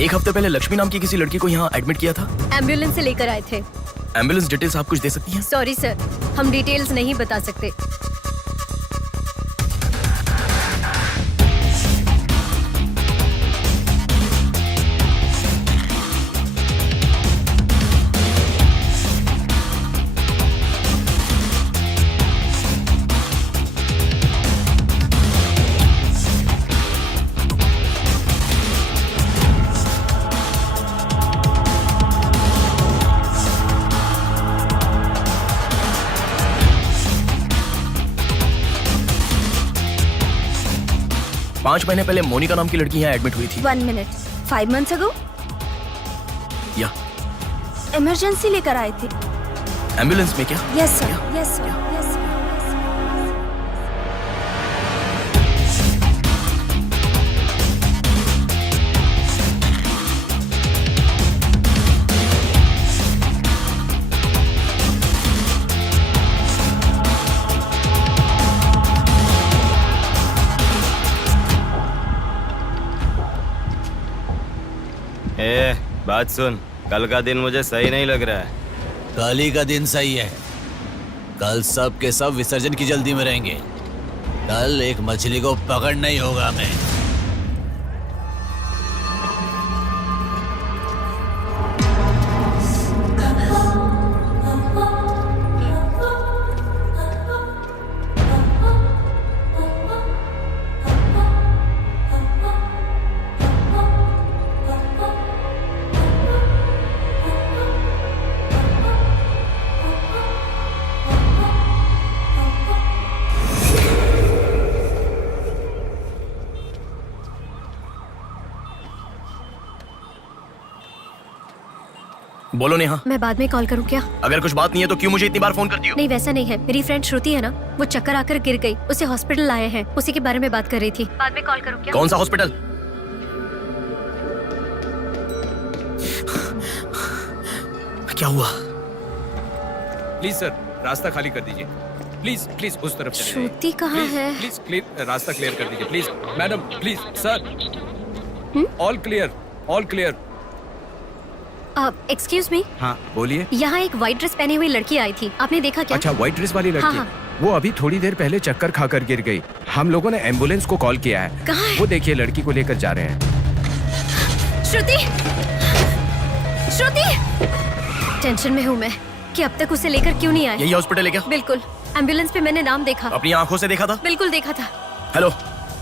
1 हफ्ते पहले लक्ष्मी नाम की किसी लड़की को यहाँ एडमिट किया था। एम्बुलेंस से लेकर आए थे। एम्बुलेंस डिटेल्स आप कुछ दे सकती हैं? सॉरी सर, हम डिटेल्स नहीं बता सकते। पांच महीने पहले मोनिका नाम की लड़की यहाँ एडमिट हुई थी। 1 मिनट। 5 months ago? या इमरजेंसी लेकर आए थे। एम्बुलेंस में क्या? Yes sir, yes sir, yes sir. बात सुन, कल का दिन मुझे सही नहीं लग रहा है। कल ही का दिन सही है। कल सब के सब विसर्जन की जल्दी में रहेंगे। कल एक मछली को पकड़ना ही होगा हमें। बोलो नेहा। मैं बाद में कॉल करूं क्या? अगर कुछ बात नहीं है तो क्यों मुझे इतनी बार फोन करती हो? नहीं वैसा नहीं है, मेरी फ्रेंड श्रुति है ना, वो चक्कर आकर गिर गई, उसे हॉस्पिटल लाए हैं, उसी के बारे में बात कर रही थी। बाद में कॉल करूं क्या? कौन सा हॉस्पिटल? क्या हुआ? प्लीज सर, रास्ता खाली कर दीजिए। प्लीज प्लीज उस तरफ चले जाइए। श्रुति कहाँ है? प्लीज क्लियर, रास्ता क्लियर कर दीजिए please. Madam please sir, all clear, all clear. Excuse me, हाँ बोलिए। यहाँ एक व्हाइट ड्रेस पहनी हुई लड़की आई थी, आपने देखा क्या? अच्छा, व्हाइट ड्रेस वाली लड़की? हाँ। वो अभी थोड़ी देर पहले चक्कर खाकर गिर गई। हम लोगों ने एम्बुलेंस को कॉल किया है। कहाँ है? वो देखिए लड़की को लेकर जा रहे हैं। श्रुति, श्रुति! टेंशन में हूँ मैं कि अब तक उसे लेकर क्यों नहीं आए। यही हॉस्पिटल है क्या? बिल्कुल, एम्बुलेंस पे मैंने नाम देखा। अपनी आंखों से देखा था? बिल्कुल देखा था। हेलो,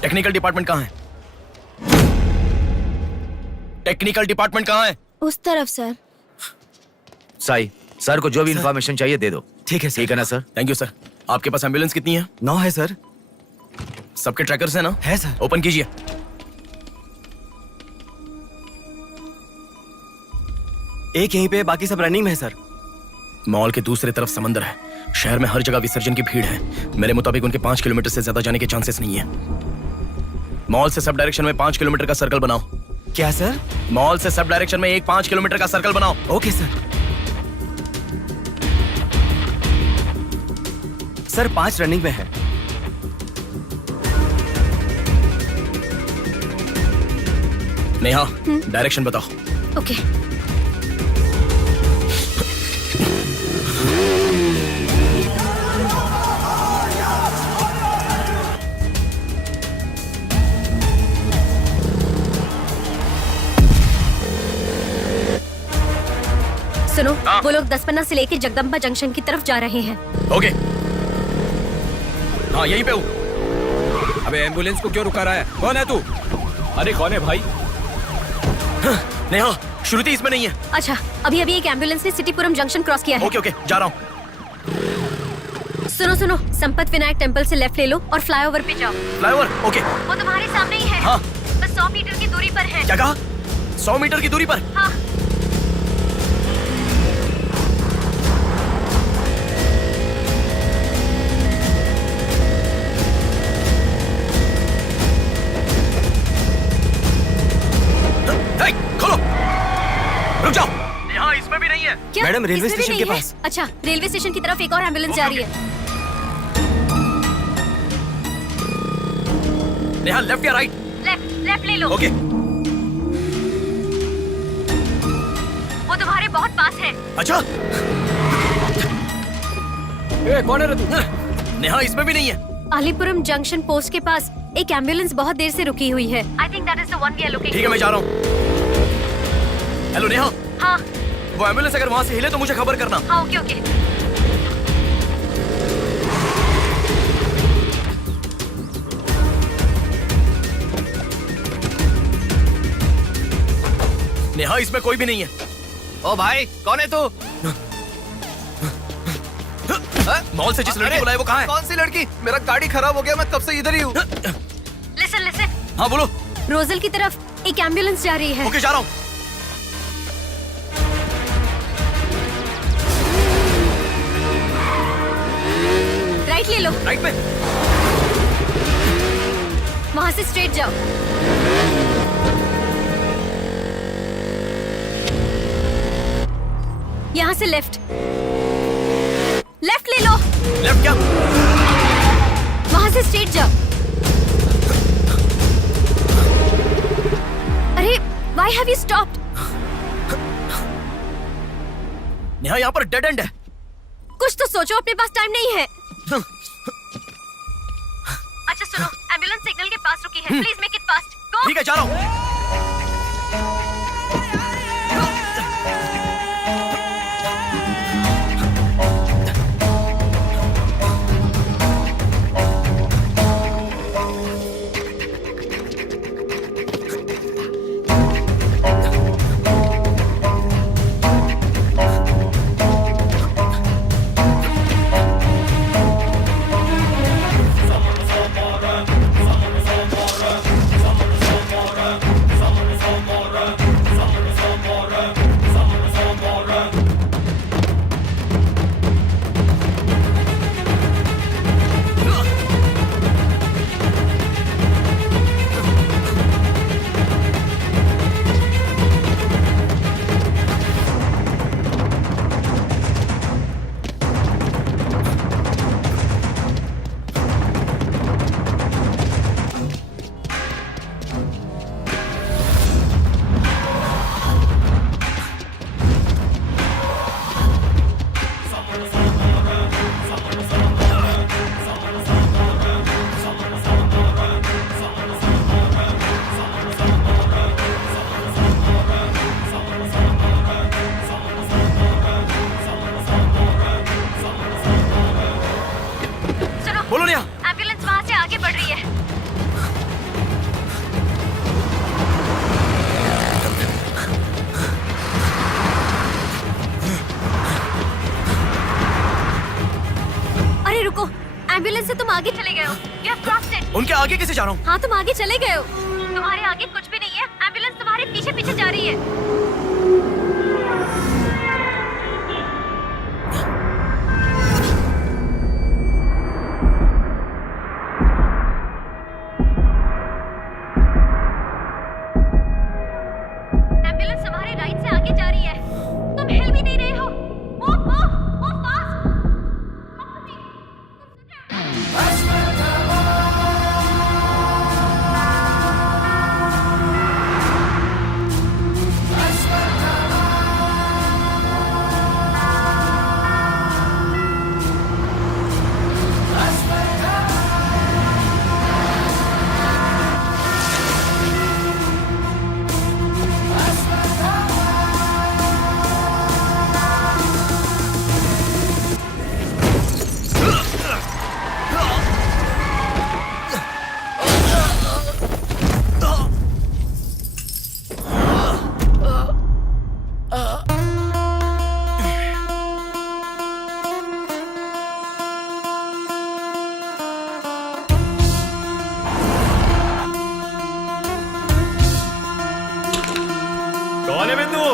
टेक्निकल डिपार्टमेंट कहाँ है? टेक्निकल डिपार्टमेंट कहाँ है? उस तरफ सर। साई, सर को जो भी इंफॉर्मेशन चाहिए दे दो। ठीक है सर। ठीक है ना सर? Thank you sir. आपके पास एम्बुलेंस कितनी है? 9 है सर। सबके ट्रैकर्स है ना? है सर। ओपन कीजिए। एक यहीं पे, बाकी सब रनिंग में है सर। मॉल के दूसरे तरफ समंदर है। शहर में हर जगह विसर्जन की भीड़ है। मेरे मुताबिक उनके 5 किलोमीटर से ज्यादा जाने के चांसेस नहीं है। मॉल से सब डायरेक्शन में 5 किलोमीटर का सर्कल बनाओ। क्या सर? मॉल से सब डायरेक्शन में एक 5 किलोमीटर का सर्कल बनाओ। Okay sir. सर 5 रनिंग में है। नेहा, डायरेक्शन बताओ। ओके। सुनो, वो लोग 10 से लेके जगदम्बा जंक्शन की तरफ जा रहे हैं। ओके। हाँ यहीं पे हूँ। अबे एम्बुलेंस को क्यों रुका रहा है? कौन है तू? अरे कौन है भाई? नेहा, श्रुति इसमें नहीं है। अच्छा, अभी अभी एक एम्बुलेंस ने सिटीपुरम जंक्शन क्रॉस किया है। ओके ओके, जा रहा हूँ। सुनो सुनो, संपत विनायक टेम्पल से लेफ्ट ले लो और फ्लाईओवर पे जाओ। फ्लाईओवर? ओके। वो तुम्हारे सामने ही है। हाँ। बस 100 मीटर की दूरी पर है। क्या कहा? 100 मीटर की दूरी पर? हाँ। खोलो, रुक जाओ। यहाँ इसमें भी नहीं है। क्या? मैडम, रेलवे इसमें भी स्टेशन के नहीं है? पास। अच्छा, रेलवे स्टेशन की तरफ एक और एम्बुलेंस जा रही है। नेहा, लेफ्ट या राइट? लेफ्ट ले लो। ओके। वो तुम्हारे बहुत पास है। अच्छा। ए, कौन है रे तू? नेहा, इसमें भी नहीं है। अलीपुरम जंक्शन पोस्ट के पास एक एम्बुलेंस बहुत देर से रुकी हुई है। I think that is the one we are looking for. ठीक है, मैं जा रहा हूँ। हेलो नेहा। हाँ। वो एम्बुलेंस अगर वहाँ से हिले तो मुझे खबर करना। हाँ, ओके ओके। नेहा, इसमें कोई भी नहीं है। ओ भाई, कौन है तू? मॉल से जिस लड़की को लाए वो कहाँ है? कौन सी लड़की? मेरा गाड़ी खराब हो गया, मैं कब से इधर ही हूँ। लिसन। हाँ बोलो। रोजल की तरफ एक एम्बुलेंस जा रही है। ओके, जा रहा हूँ। राइट ले लो। राइट में? वहाँ से स्ट्रेट जाओ। यहाँ से लेफ्ट ले लो। लेफ्ट क्या? वहाँ से स्ट्रेट जाओ। अरे, why have you stopped? Neha, यहाँ पर डेड एंड है। कुछ तो सोचो, अपने पास टाइम नहीं है। अच्छा सुनो, एम्बुलेंस सिग्नल के पास रुकी है, प्लीज मेक इट फास्ट। गो। ठीक है, जा रहा हूँ। बोलो नेहा। एम्बुलेंस वहाँ से आगे बढ़ रही है। अरे रुको, एम्बुलेंस से तुम आगे चले गए हो। You have crossed it। उनके आगे कैसे जा रहा हूँ? हाँ, तुम आगे चले गए हो। तुम्हारे आगे कुछ भी नहीं है, एम्बुलेंस तुम्हारे पीछे पीछे जा रही है। एम्बुलेंस तुम्हारे राइट से आगे जा रही है, तुम हिल भी नहीं रहे हो। Move, move, move fast। कौन है बिंदु?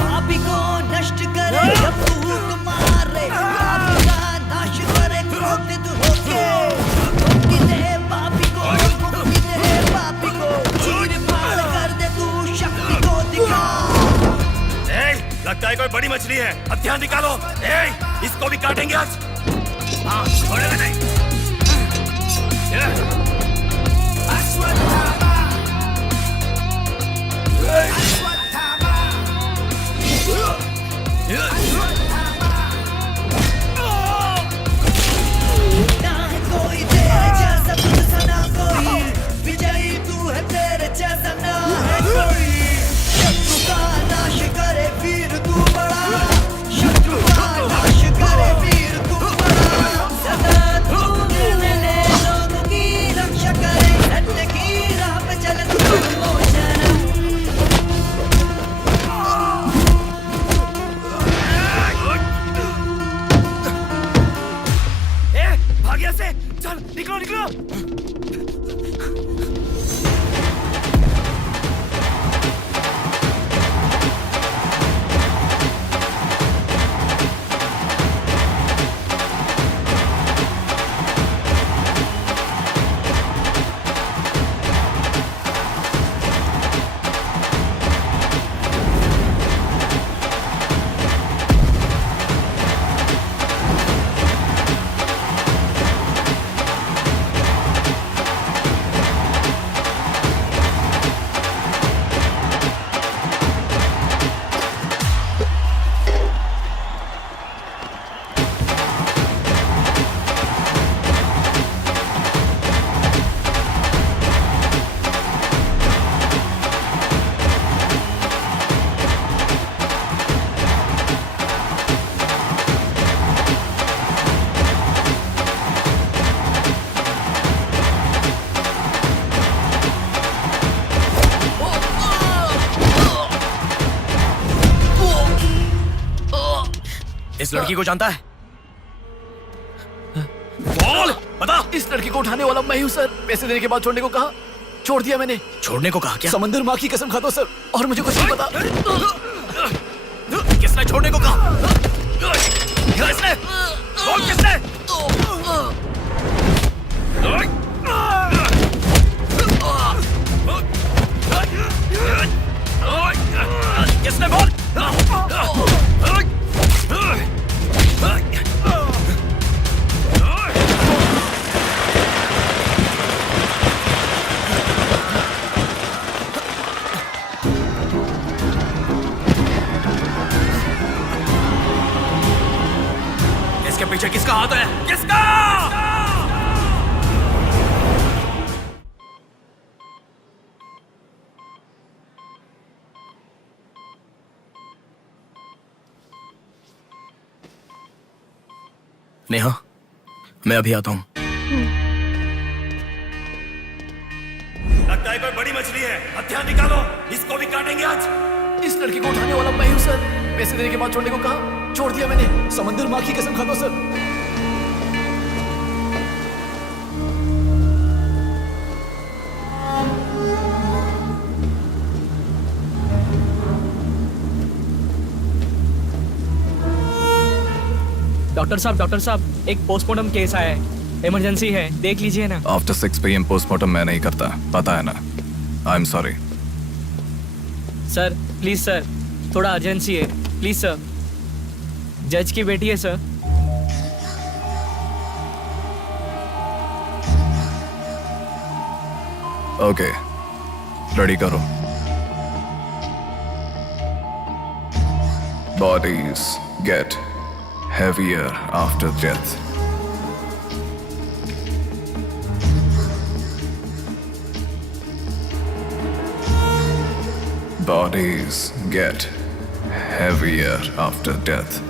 पापी को नष्ट करे जब फूक मारे, पापी का नाश करे क्रोधित होके। मुक्ति दे पापी को, मुक्ति दे पापी को, चीर फाड़ कर दे तू शक्ति को दिखा। लगता है कोई बड़ी मछली है, अब ध्यान निकालो। इसको भी काटेंगे आज। हाँ, छोड़ेगा नहीं। ना है कोई तेरे जैसा, तुझसा ना कोई, विजयी तू है, तेरे जैसा ना है कोई। शत्रु का नाश करे वीर तू बड़ा, शत्रु का नाश करे वीर तू बड़ा। सदा तू निर्णय ले, लोगों की रक्षा करे, सत्य की राह पे चल तू निर्मोचन। भाग यहाँ से, चल निकलो निकलो। इस लड़की को जानता है? बोल, बता। इस लड़की को उठाने वाला मैं हूँ सर। पैसे देने के बाद छोड़ने को कहा, छोड़ दिया मैंने। छोड़ने को कहा क्या? समंदर माँ की कसम खाता हूँ सर, और मुझे कुछ नहीं पता। किसने छोड़ने को कहा? किसने? बोल किसने? किसने? बोल। इसके पीछे किसका हाथ है? किसका? नेहा, मैं अभी आता हूं। लगता है कोई बड़ी मछली है। हथियार निकालो, इसको भी काटेंगे आज। इस लड़की को उठाने वाला मैं हूँ सर। पैसे देने के बाद छोड़ने को कहा, छोड़ दिया मैंने। समंदर माँ की कसम खाता हूँ सर। डॉक्टर साहब, एक पोस्टमार्टम केस आया है, इमरजेंसी है, देख लीजिए ना। आफ्टर 6 PM पोस्टमार्टम मैं नहीं करता, पता है ना। I am sorry sir, please sir, थोड़ा अर्जेंसी है, प्लीज सर। जज की बेटी है सर। ओके, रेडी करो। Bodies get heavier after death. Bodies get heavier after death.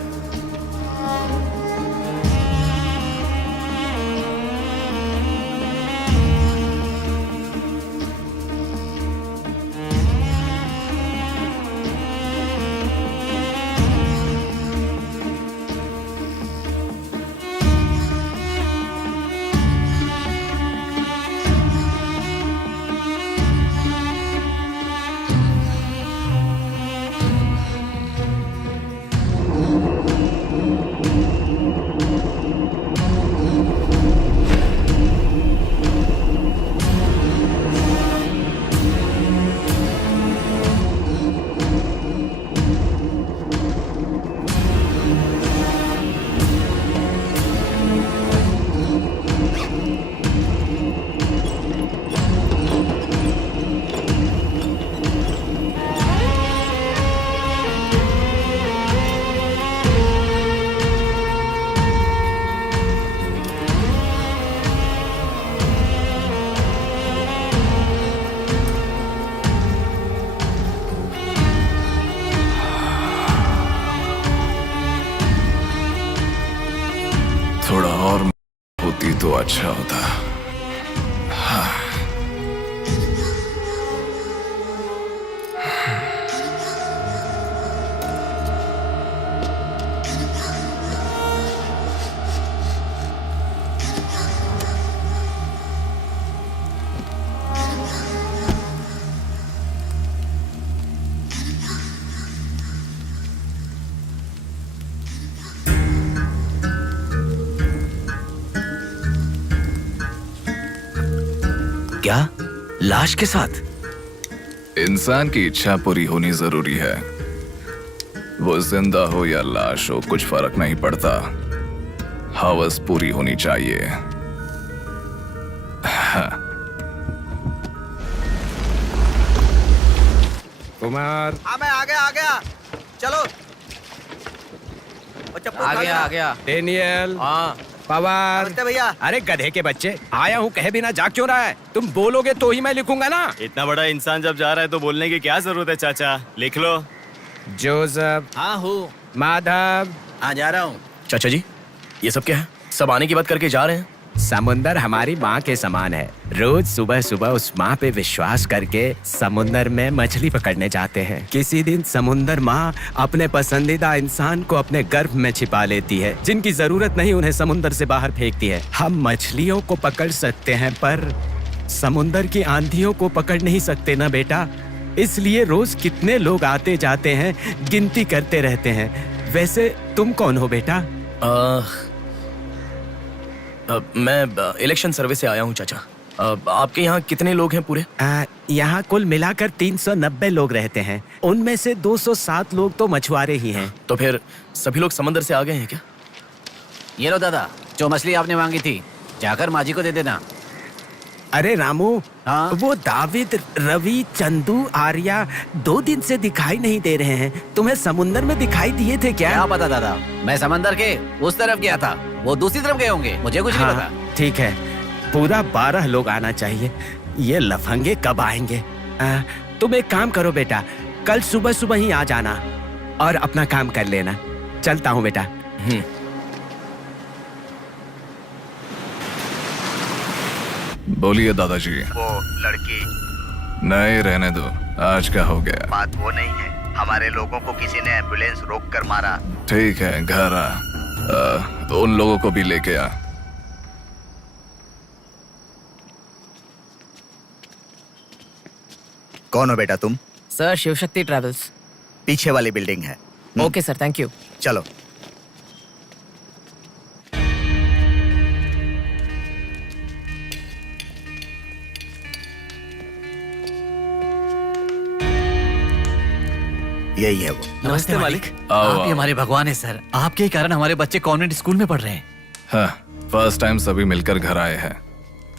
थोड़ा और होती तो अच्छा होता। क्या? लाश के साथ? इंसान की इच्छा पूरी होनी जरूरी है। वो जिंदा हो या लाश हो, कुछ फर्क नहीं पड़ता। हवस पूरी होनी चाहिए। कुमार, हाँ मैं आ गया। चलो। आ गया। डेनियल, हाँ। पवार। नमस्ते भैया। अरे गधे के बच्चे, आया हूँ कहे बिना जाग क्यों रहा है? तुम बोलोगे तो ही मैं लिखूंगा ना। इतना बड़ा इंसान जब जा रहा है तो बोलने की क्या जरूरत है चाचा? लिख लो। जोसेफ। हाँ हूँ। माधव। हाँ जा रहा हूँ। चाचा जी, ये सब क्या है? सब आने की बात करके जा रहे हैं। समुंदर हमारी माँ के समान है। रोज सुबह सुबह उस माँ पे विश्वास करके समुंदर में मछली पकड़ने जाते हैं। किसी दिन समुंदर माँ अपने पसंदीदा इंसान को अपने गर्भ में छिपा लेती है। जिनकी जरूरत नहीं उन्हें समुंदर से बाहर फेंकती है। हम मछलियों को पकड़ सकते हैं पर समुंदर की आंधियों को पकड़ नहीं सकते ना बेटा। इसलिए रोज कितने लोग आते जाते हैं, गिनती करते रहते हैं। वैसे तुम कौन हो बेटा? मैं इलेक्शन सर्वे से आया हूँ चाचा। आपके यहाँ कितने लोग हैं पूरे? यहाँ कुल मिलाकर 390 लोग रहते हैं। उनमें से 207 लोग तो मछुआरे ही हैं। तो फिर सभी लोग समंदर से आ गए हैं क्या? ये लो दादा, जो मछली आपने मांगी थी, जाकर माँ जी को दे देना। अरे रामू, वो दाविद, रवि, चंदू, आर्या 2 दिन से दिखाई नहीं दे रहे हैं। तुम्हें समुंदर में दिखाई दिए थे क्या? पता दादा, मैं समंदर के उस तरफ गया था, वो दूसरी तरफ गए होंगे, मुझे कुछ नहीं पता। ठीक है, पूरा 12 लोग आना चाहिए। ये लफंगे कब आएंगे? तुम एक काम करो बेटा, कल सुबह सुबह ही आ जाना और अपना काम कर लेना। चलता हूँ बेटा। बोलिए दादाजी। वो लड़की नहीं, रहने दो। आज क्या हो गया? बात वो नहीं है, हमारे लोगों को किसी ने एम्बुलेंस रोक कर मारा। ठीक है, घर आ। उन लोगों को भी लेके आ। कौन हो बेटा तुम? Sir, Shivshakti travels. पीछे वाली बिल्डिंग है। Okay sir, thank you. चलो। यही है वो। नमस्ते मालिक। आओ, आप आओ। ही हमारे भगवान है सर। आपके ही कारण हमारे बच्चे कॉन्वेंट स्कूल में पढ़ रहे हैं। हाँ, फर्स्ट टाइम सभी मिलकर घर आए हैं।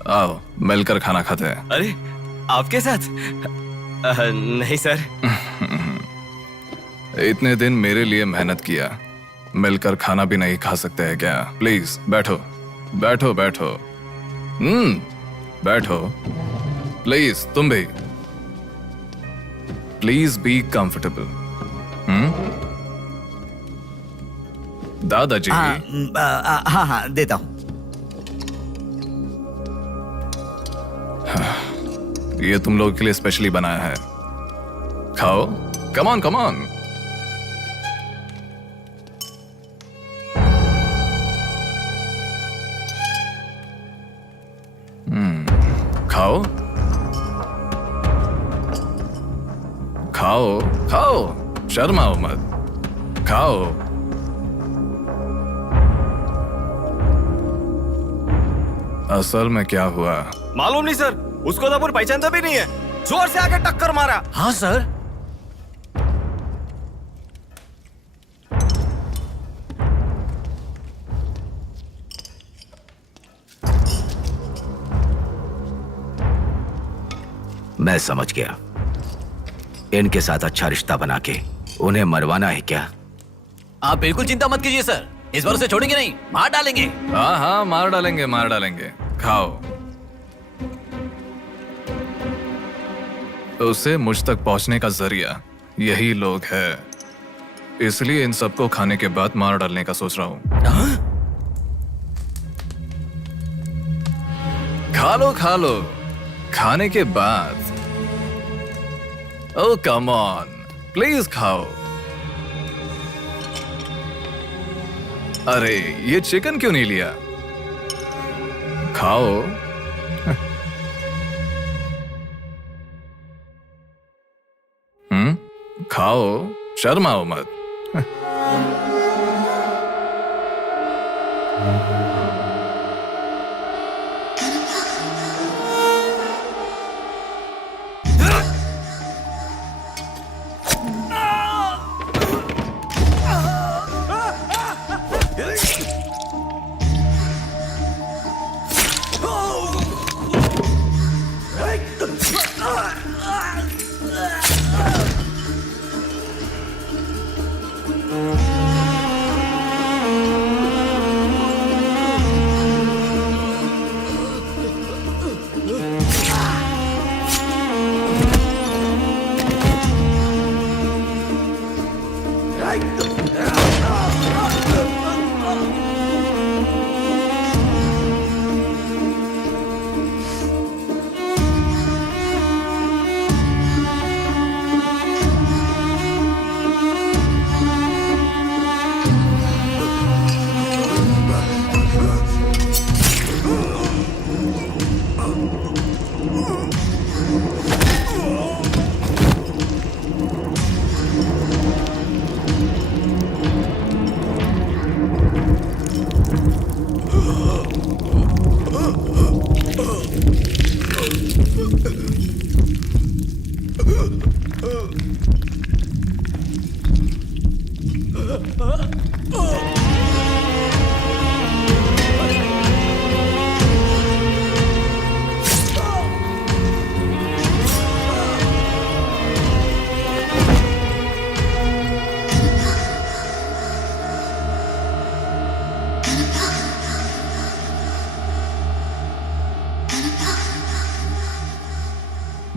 आओ, मिलकर खाना खाते हैं। अरे, आपके साथ? नहीं सर। इतने दिन मेरे लिए मेहनत किया, मिलकर खाना भी नहीं खा सकते हैं क्या? प्लीज बैठो, बैठो, बैठो। बैठो। प्लीज तुम भी। Please be comfortable. दादाजी। हाँ, देता हूँ। ये तुम लोगों के लिए स्पेशली बनाया है। खाओ। Come on, come on. खाओ, खाओ, खाओ। शर्माओ मत, खाओ। असल में क्या हुआ मालूम नहीं सर, उसको तो पहचानता भी नहीं है। जोर से आके टक्कर मारा। हाँ सर। मैं समझ गया। इनके साथ अच्छा रिश्ता बना के उन्हें मरवाना है क्या? आप बिल्कुल चिंता मत कीजिए सर, इस बार उसे छोड़ेंगे नहीं, मार डालेंगे। हाँ हाँ, मार डालेंगे, मार डालेंगे। खाओ। उसे मुझ तक पहुंचने का जरिया यही लोग है, इसलिए इन सबको खाने के बाद मार डालने का सोच रहा हूं। खा लो, खा लो। खाने के बाद। ओह कम ऑन, प्लीज खाओ। अरे, ये चिकन क्यों नहीं लिया? खाओ। खाओ, शर्माओ मत।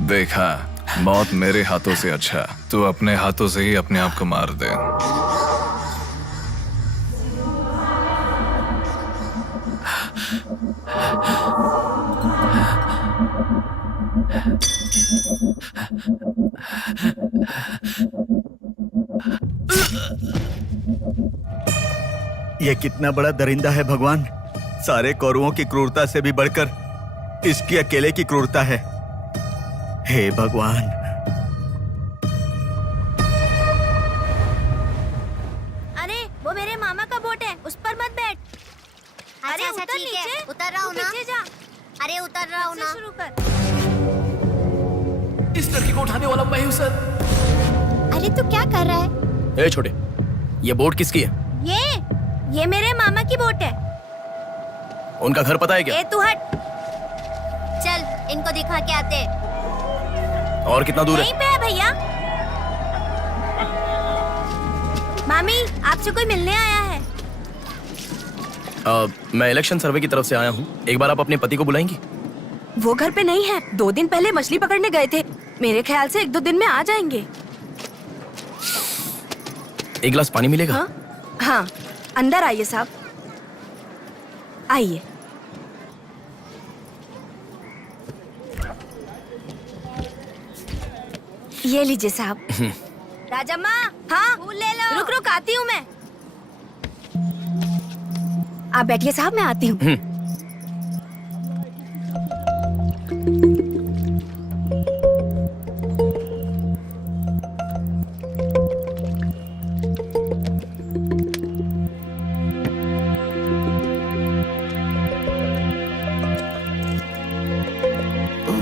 देखा, मौत मेरे हाथों से अच्छा तू अपने हाथों से ही अपने आप को मार दे। ये कितना बड़ा दरिंदा है भगवान। सारे कौरवों की क्रूरता से भी बढ़कर इसकी अकेले की क्रूरता है। हे भगवान। अरे वो मेरे मामा का बोट है, उस पर मत बैठ। अरे अच्छा, उतर ठीक है, नीचे, उतर रहा हूँ ना। पीछे जा। अरे उतर रहा हूँ फिर से ना। शुरू कर। इस लड़की को उठाने वाला मैं हूँ सर। अरे तू क्या कर रहा है? ए छोटे, ये बोट किसकी है? ये मेरे मामा की बोट है। उनका घर पता है क्या? ए तू हट। चल इनको दिखा के आते। और कितना दूर है? यहीं पे है भैया। मामी आपसे कोई मिलने आया है। मैं इलेक्शन सर्वे की तरफ से आया हूँ। एक बार आप अपने पति को बुलाएंगी? वो घर पे नहीं है, 2 दिन पहले मछली पकड़ने गए थे। मेरे ख्याल से 1-2 दिन में आ जाएंगे। एक गिलास पानी मिलेगा? हाँ, अंदर आइए साहब, आइए। ये लीजिए साहब। राजम्मा, हाँ फूल ले लो। रुक रुक आती हूँ मैं। आप बैठिए साहब, मैं आती हूँ।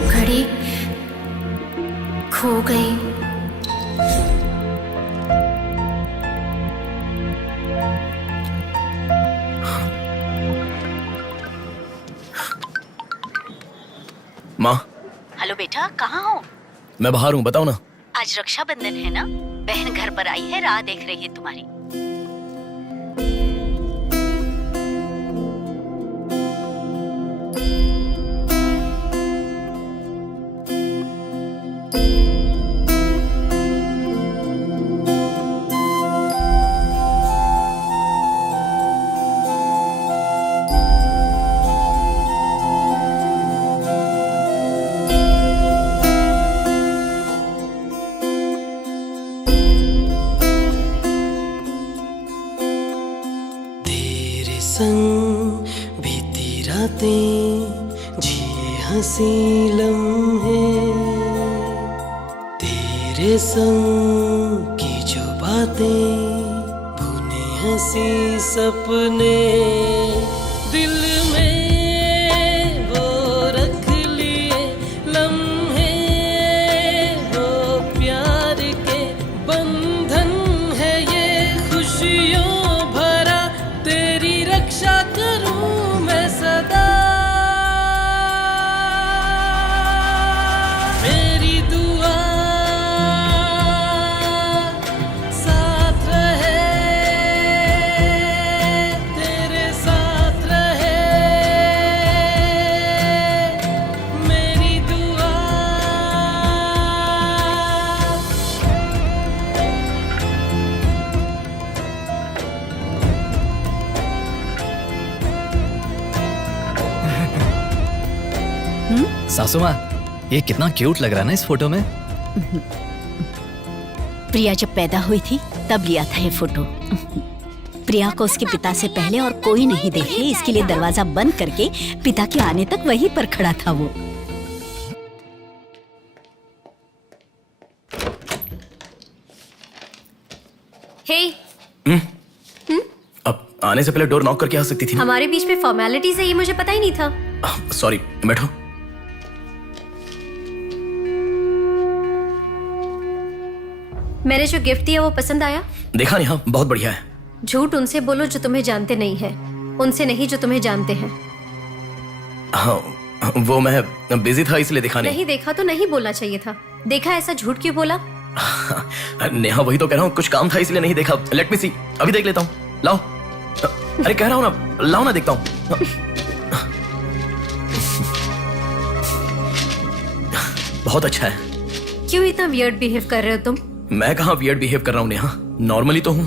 घड़ी खो गई। माँ, हेलो बेटा, कहाँ हो? मैं बाहर हूँ, बताओ ना। आज रक्षाबंधन है ना, बहन घर पर आई है, राह देख रही है तुम्हारी। संग बीती रातें जिए हंसी लम्हे, तेरे संग की जो बातें बुने हंसी सपने, दिल में वो रख लिए लम्हे, वो प्यार के बंधन है ये खुशियों भरा, तेरी रक्षा करूं मैं सदा, मेरी दुआ साथ रहे, तेरे साथ रहे, मेरी दुआ। सासू माँ, ये कितना क्यूट लग रहा है ना इस फोटो में। प्रिया जब पैदा हुई थी तब लिया था ये फोटो। प्रिया को उसके पिता से पहले और कोई नहीं देखे, इसके लिए दरवाजा बंद करके पिता के आने तक वहीं पर खड़ा था वो। हे, अब आने से पहले डोर नॉक करके आ सकती थी ना? हमारे बीच में फॉर्मेलिटीज है, ये मुझे पता ही नहीं था। सॉरी, बैठो। मैंने जो गिफ्ट दिया वो पसंद आया? देखा नेहा, बहुत बढ़िया है। झूठ उनसे बोलो जो तुम्हें जानते नहीं है, उनसे नहीं जो तुम्हें जानते हैं। हाँ, वो मैं बिजी था इसलिए देखा नहीं। नहीं देखा तो नहीं बोलना चाहिए था। देखा ऐसा झूठ क्यों बोला? नेहा वही तो कह रहा हूँ, कुछ काम था इसलिए नहीं देखा। लेट मी सी, अभी देख लेता हूँ। लाओ। अरे कह रहा हूँ ना, लाओ ना, देखता हूँ। बहुत अच्छा है। क्यों इतना वियर्ड बिहेव कर रहे हो तुम? मैं कहाँ वियर्ड बिहेव कर रहा हूँ नेहा, नॉर्मली तो हूँ।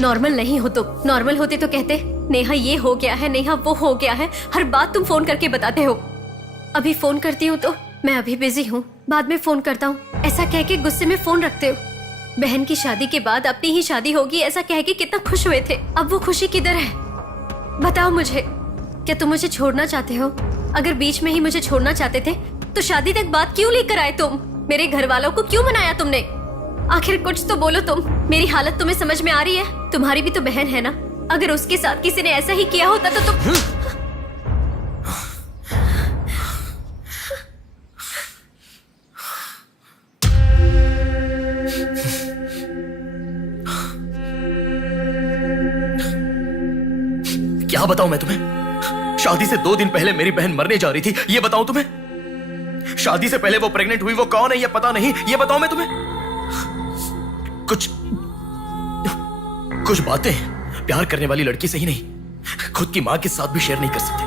नॉर्मल नहीं हो तुम। नॉर्मल होते तो कहते नेहा ये हो गया है, नेहा वो हो गया है। हर बात तुम फोन करके बताते हो। अभी फोन करती हूँ तो मैं अभी बिजी हूँ, बाद में फोन करता हूँ, ऐसा कह के गुस्से में फोन रखते हो। बहन की शादी के बाद अपनी ही शादी होगी ऐसा कह के कितना खुश हुए थे, अब वो खुशी किधर है? बताओ मुझे, क्या तुम मुझे छोड़ना चाहते हो? अगर बीच में ही मुझे छोड़ना चाहते थे तो शादी तक बात क्यों लेकर आए तुम? मेरे घर वालों को क्यों मनाया तुमने? आखिर कुछ तो बोलो तुम। मेरी हालत तुम्हें समझ में आ रही है? तुम्हारी भी तो बहन है ना, अगर उसके साथ किसी ने ऐसा ही किया होता तो तुम क्या बताऊं मैं तुम्हें? शादी से 2 दिन पहले मेरी बहन मरने जा रही थी, ये बताऊं तुम्हें? शादी से पहले वो प्रेग्नेंट हुई, वो कौन है ये पता नहीं, ये बताऊं मैं तुम्हें? कुछ बातें प्यार करने वाली लड़की से ही नहीं, खुद की मां के साथ भी शेयर नहीं कर सकते।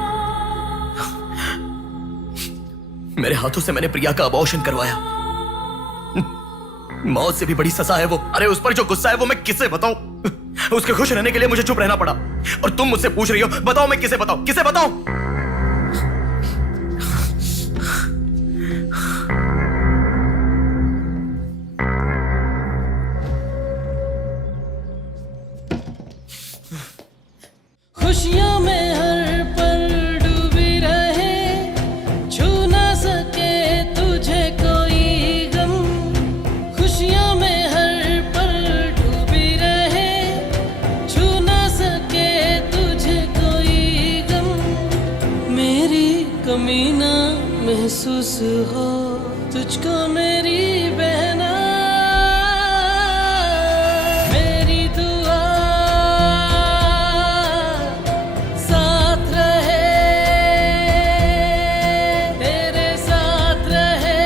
मेरे हाथों से मैंने प्रिया का अबॉर्शन करवाया। मौत से भी बड़ी सजा है वो। अरे उस पर जो गुस्सा है वो मैं किसे बताऊं? उसके खुश रहने के लिए मुझे चुप रहना पड़ा, और तुम मुझसे पूछ रही हो बताओ मैं किसे बताऊं, किसे बताऊं? खुशियों में हर पल डूबी रहे, छू ना सके तुझे कोई गम। खुशियों में हर पल डूबी रहे, छू ना सके तुझे कोई गम। मेरी कमी ना महसूस हो तुझको मेरी बहना। मेरी दुआ साथ रहे, तेरे साथ रहे।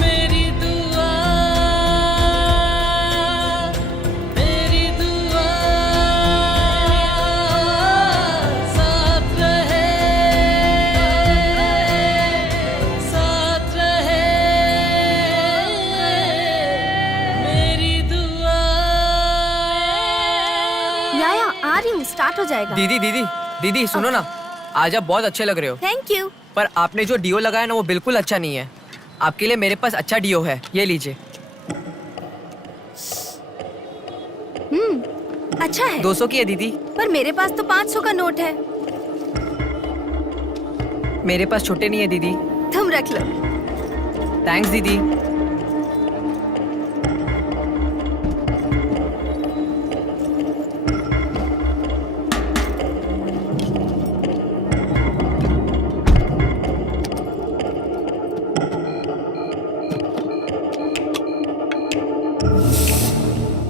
मेरी दुआ, मेरी दुआ साथ रहे, साथ रहे। मेरी दुआ। याया आ रही हूँ, स्टार्ट हो जाएगा। दीदी दीदी दीदी सुनो ना, आज आप बहुत अच्छे लग रहे हो। Thank you. पर आपने जो डीओ लगाया ना वो बिल्कुल अच्छा नहीं है। आपके लिए मेरे पास अच्छा डीओ है, ये लीजिए। अच्छा है। 200 की है दीदी। पर मेरे पास तो 500 का नोट है। मेरे पास छोटे नहीं है दीदी। तुम रख लो। थैंक्स दीदी।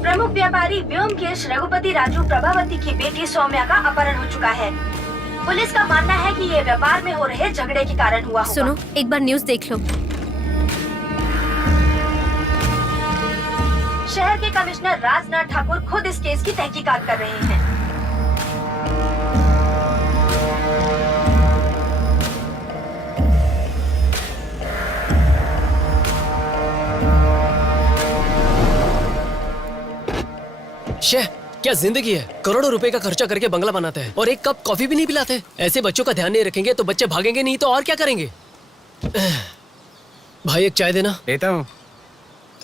प्रमुख व्यापारी व्योमकेश रघुपति राजू प्रभावती की बेटी सौम्या का अपहरण हो चुका है। पुलिस का मानना है कि ये व्यापार में हो रहे झगड़े के कारण हुआ होगा। सुनो, एक बार न्यूज़ देख लो। शहर के कमिश्नर राजनाथ ठाकुर खुद इस केस की तहकीकात कर रहे हैं। शे, क्या जिंदगी है। करोड़ों रुपए का खर्चा करके बंगला बनाते हैं और एक कप कॉफी भी नहीं पिलाते। ऐसे बच्चों का ध्यान नहीं रखेंगे तो बच्चे भागेंगे नहीं तो और क्या करेंगे। भाई एक चाय देना। देता हूँ।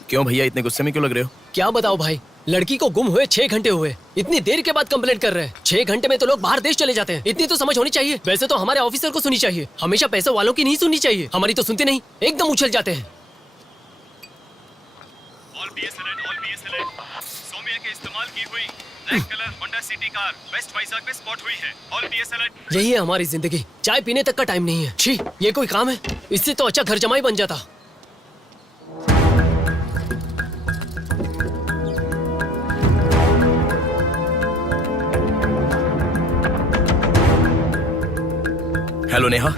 क्यों भैया इतने गुस्से में क्यों लग रहे हो? क्या बताओ भाई, लड़की को गुम हुए 6 घंटे हुए, इतनी देर के बाद कंप्लेंट कर रहे हैं। 6 घंटे में तो लोग बाहर देश चले जाते हैं। इतनी तो समझ होनी चाहिए। वैसे तो हमारे ऑफिसर को सुनी चाहिए, हमेशा पैसे वालों की नहीं सुननी चाहिए। हमारी तो सुनते नहीं, एकदम उछल जाते हैं। सौम्या के इस्तेमाल की हुई black colour Honda City car west Vizag में स्पॉट हुई है। All PS alert. यही है हमारी जिंदगी, चाय पीने तक का टाइम नहीं है। छी, ये कोई काम है? इससे तो अच्छा घर जमाई बन जाता। हेलो नेहा।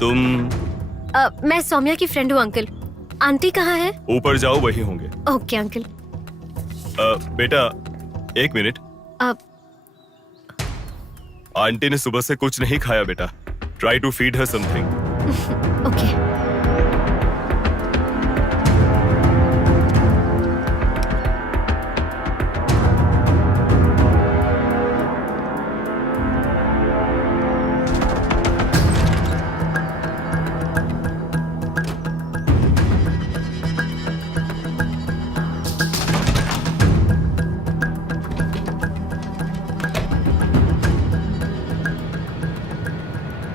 तुम मैं सौम्या की फ्रेंड हूँ अंकल। आंटी कहाँ है? ऊपर जाओ, वही होंगे। Okay uncle. बेटा एक मिनट। आंटी ने सुबह से कुछ नहीं खाया बेटा। Try to feed her something. Okay.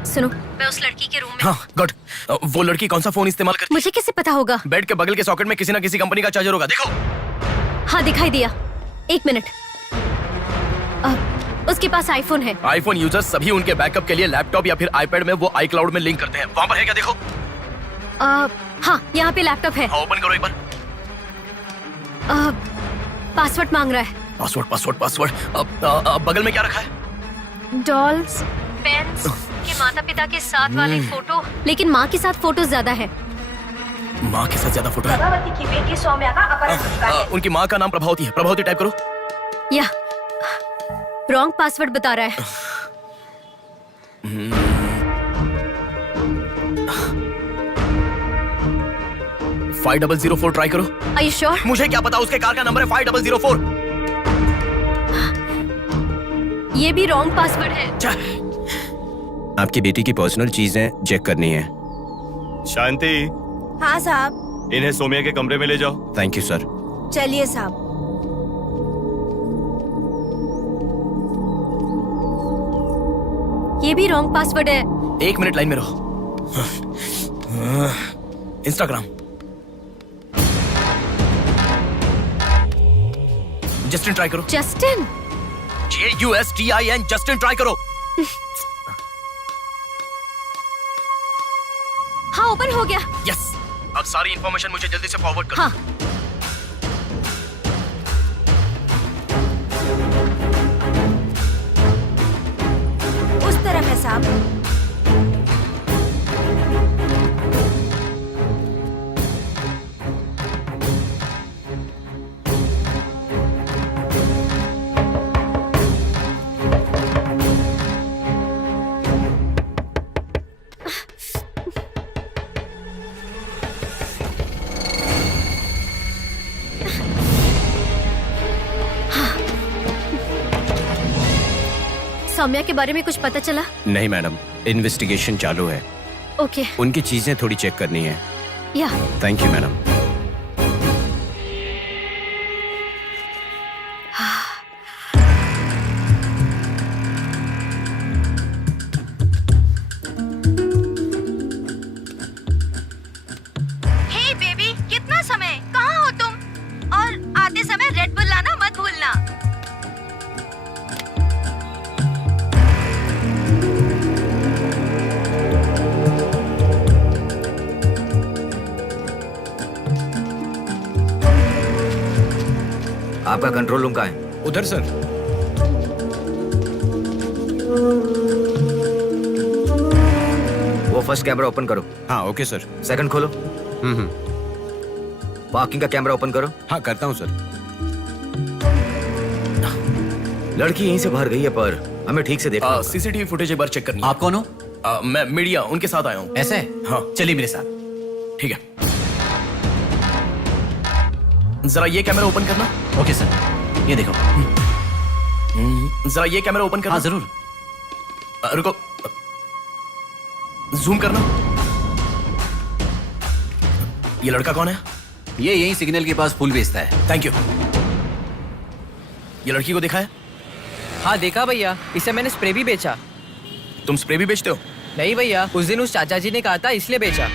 सुनो, मैं उस लड़की के रूम में। हाँ गुड। वो लड़की कौन सा फोन इस्तेमाल करती है? मुझे कैसे पता होगा? बेड के बगल के सॉकेट में किसी ना किसी कंपनी का चार्जर होगा, देखो। हाँ दिखाई दिया। एक मिनट। उसके पास आईफोन है। आईफोन यूजर्स सभी उनके बैकअप के लिए लैपटॉप या फिर आईपैड में वो iCloud में लिंक करते हैं। वहाँ पर है क्या, देखो। हाँ यहाँ पे लैपटॉप है। ओपन करो एक बार। पासवर्ड मांग रहा है। Password password password. बगल में क्या रखा है? डॉल्स, पेन्स के माता पिता के साथ वाली फोटो, लेकिन माँ के साथ फोटो ज्यादा है। माँ के साथ ज्यादा फोटो है। प्रभावती की बेटी सौम्या का अपहरण हो चुका है। उनकी माँ का नाम प्रभावती है। प्रभावती टाइप करो। या रॉन्ग पासवर्ड बता रहा है। 5004 ट्राई करो। Are you sure? मुझे क्या पता, उसके कार का नंबर है 5004। ये भी रॉन्ग पासवर्ड है। आपकी बेटी की पर्सनल चीजें चेक करनी है। शांति, हाँ साहब। इन्हें सोमिया के कमरे में ले जाओ। Thank you sir. चलिए साहब। ये भी रॉन्ग पासवर्ड है। 1 मिनट लाइन में रहो। इंस्टाग्राम। जस्टिन ट्राई करो। जस्टिन? JUSTIN, जस्टिन ट्राई करो। हाँ ओपन हो गया। यस। अब सारी इंफॉर्मेशन मुझे जल्दी से फॉरवर्ड करो। हाँ। उस तरफ है साहब। सौम्या के बारे में कुछ पता चला? नहीं मैडम, इन्वेस्टिगेशन चालू है। ओके। उनकी चीजें थोड़ी चेक करनी है। या thank you madam. Hey baby, कितना समय? कहाँ हो तुम? और आते समय रेड बुल लाना मत भूलना। आपका कंट्रोल रूम कहाँ है? उधर सर। वो फर्स्ट कैमरा ओपन करो। हाँ ओके सर। सेकंड खोलो। पार्किंग का कैमरा ओपन करो। हाँ करता हूँ सर। लड़की यहीं से बाहर गई है, पर हमें ठीक से देखना। सीसीटीवी फुटेज एक बार चेक करनी है। आप कौन हो? मैं मीडिया, उनके साथ आया हूँ। ऐसे? हाँ चलिए मेरे साथ। ठीक है। जरा ये कैमरा ओपन करना। ओके सर, ये देखो। जरा ये कैमरा ओपन करना। हाँ जरूर। रुको, जूम करना। ये लड़का कौन है? ये यही सिग्नल के पास फूल बेचता है। Thank you. ये लड़की को देखा है? हाँ देखा भैया, इसे मैंने स्प्रे भी बेचा। तुम स्प्रे भी बेचते हो? नहीं भैया, उस दिन उस चाचा जी ने कहा था इसलिए बेचा।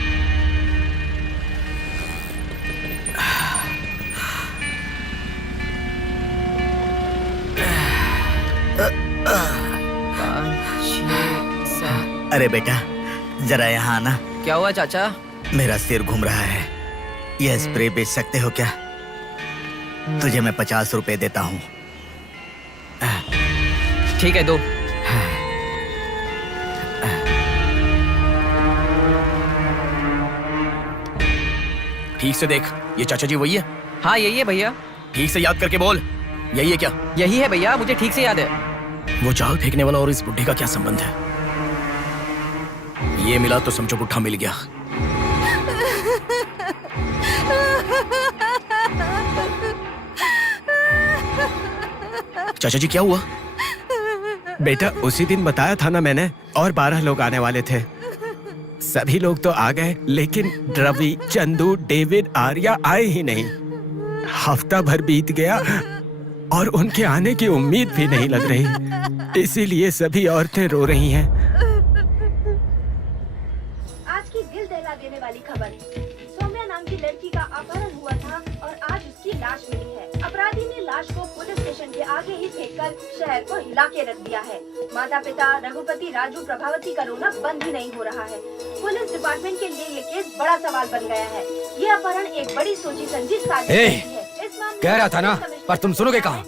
अरे बेटा जरा यहाँ आना। क्या हुआ चाचा? मेरा सिर घूम रहा है। यह स्प्रे बेच सकते हो क्या? तुझे मैं 50 रुपए देता हूँ। ठीक है, दो। ठीक से देख, ये चाचा जी वही है? हाँ यही है भैया। ठीक से याद करके बोल, यही है क्या? यही है भैया, मुझे ठीक से याद है। वो जाल फेंकने वाला और इस बुढ़े का क्या संबंध है? ये मिला तो समझो बुढ़ा मिल गया। चाचा जी क्या हुआ? बेटा उसी दिन बताया था ना मैंने, और 12 लोग आने वाले थे। सभी लोग तो आ गए, लेकिन रवि, चंदू, डेविड, आर्या आए ही नहीं। हफ्ता भर बीत गया और उनके आने की उम्मीद भी नहीं लग रही। इसीलिए सभी औरतें रो रही हैं। आज की दिल दहला देने वाली खबर, सौम्या नाम की लड़की का अपहरण हुआ था और आज उसकी लाश मिली है। अपराधी ने लाश को पुलिस स्टेशन के आगे ही फेंककर शहर को हिला के रख दिया है। माता पिता रघुपति, राजू, प्रभावती का रोना बंद ही नहीं हो रहा है। पुलिस डिपार्टमेंट के लिए ये केस बड़ा सवाल बन गया है। ये अपहरण एक बड़ी सोची समझी साजिश है। कह रहा था ना, पर तुम सुनोगे कहाँ?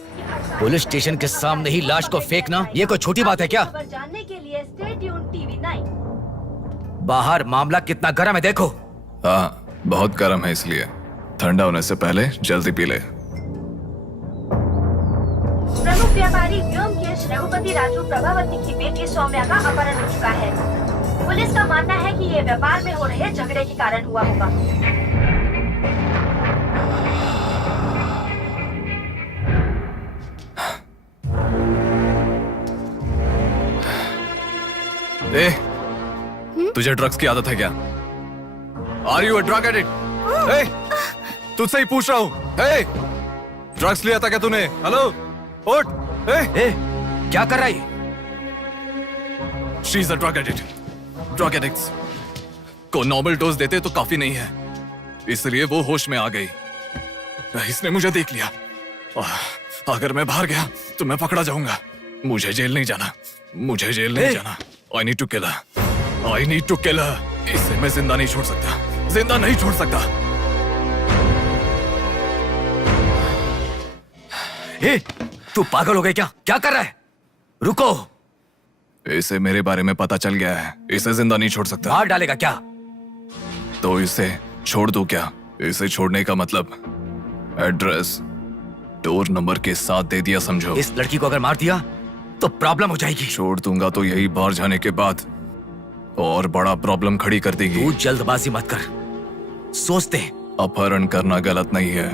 पुलिस स्टेशन के सामने ही लाश को फेंकना ये कोई छोटी बात है क्या? जानने के लिए स्टे ट्यून्ड टीवी 9। बाहर मामला कितना गर्म है देखो। हाँ बहुत गर्म है, इसलिए ठंडा होने से पहले जल्दी पी ले। प्रमुख व्यापारी व्योमकेश रघुपति राजू प्रभावती की बेटी सौम्या का अपहरण हो चुका है। पुलिस का मानना है कि ये व्यापार में हो रहे झगड़े के कारण हुआ होगा। ए, तुझे ड्रग्स की आदत है क्या? Are you a drug addict? तुझसे ही पूछ रहा हूँ। ड्रग्स लिया था क्या तूने? हेलो, उठ। क्या कर रहा है? She is a drug addict. Drug addicts को नॉर्मल डोज देते तो काफी नहीं है, इसलिए वो होश में आ गई। इसने मुझे देख लिया। अगर मैं बाहर गया तो मैं पकड़ा जाऊंगा। मुझे जेल नहीं जाना, मुझे जेल नहीं जाना। I need to kill her. I need to kill her. इसे मैं जिंदा नहीं छोड़ सकता, जिंदा नहीं छोड़ सकता। तू पागल हो गया क्या? क्या कर रहा है? रुको। इसे मेरे बारे में पता चल गया है, इसे जिंदा नहीं छोड़ सकता। मार डालेगा क्या? तो इसे छोड़ दूं क्या? इसे छोड़ने का मतलब एड्रेस डोर नंबर के साथ दे दिया समझो। इस लड़की को अगर मार दिया तो प्रॉब्लम हो जाएगी। छोड़ दूंगा तो यही बाहर जाने के बाद और बड़ा प्रॉब्लम खड़ी कर देगी। तू जल्दबाजी मत कर, सोचते हैं। अपहरण करना गलत नहीं है,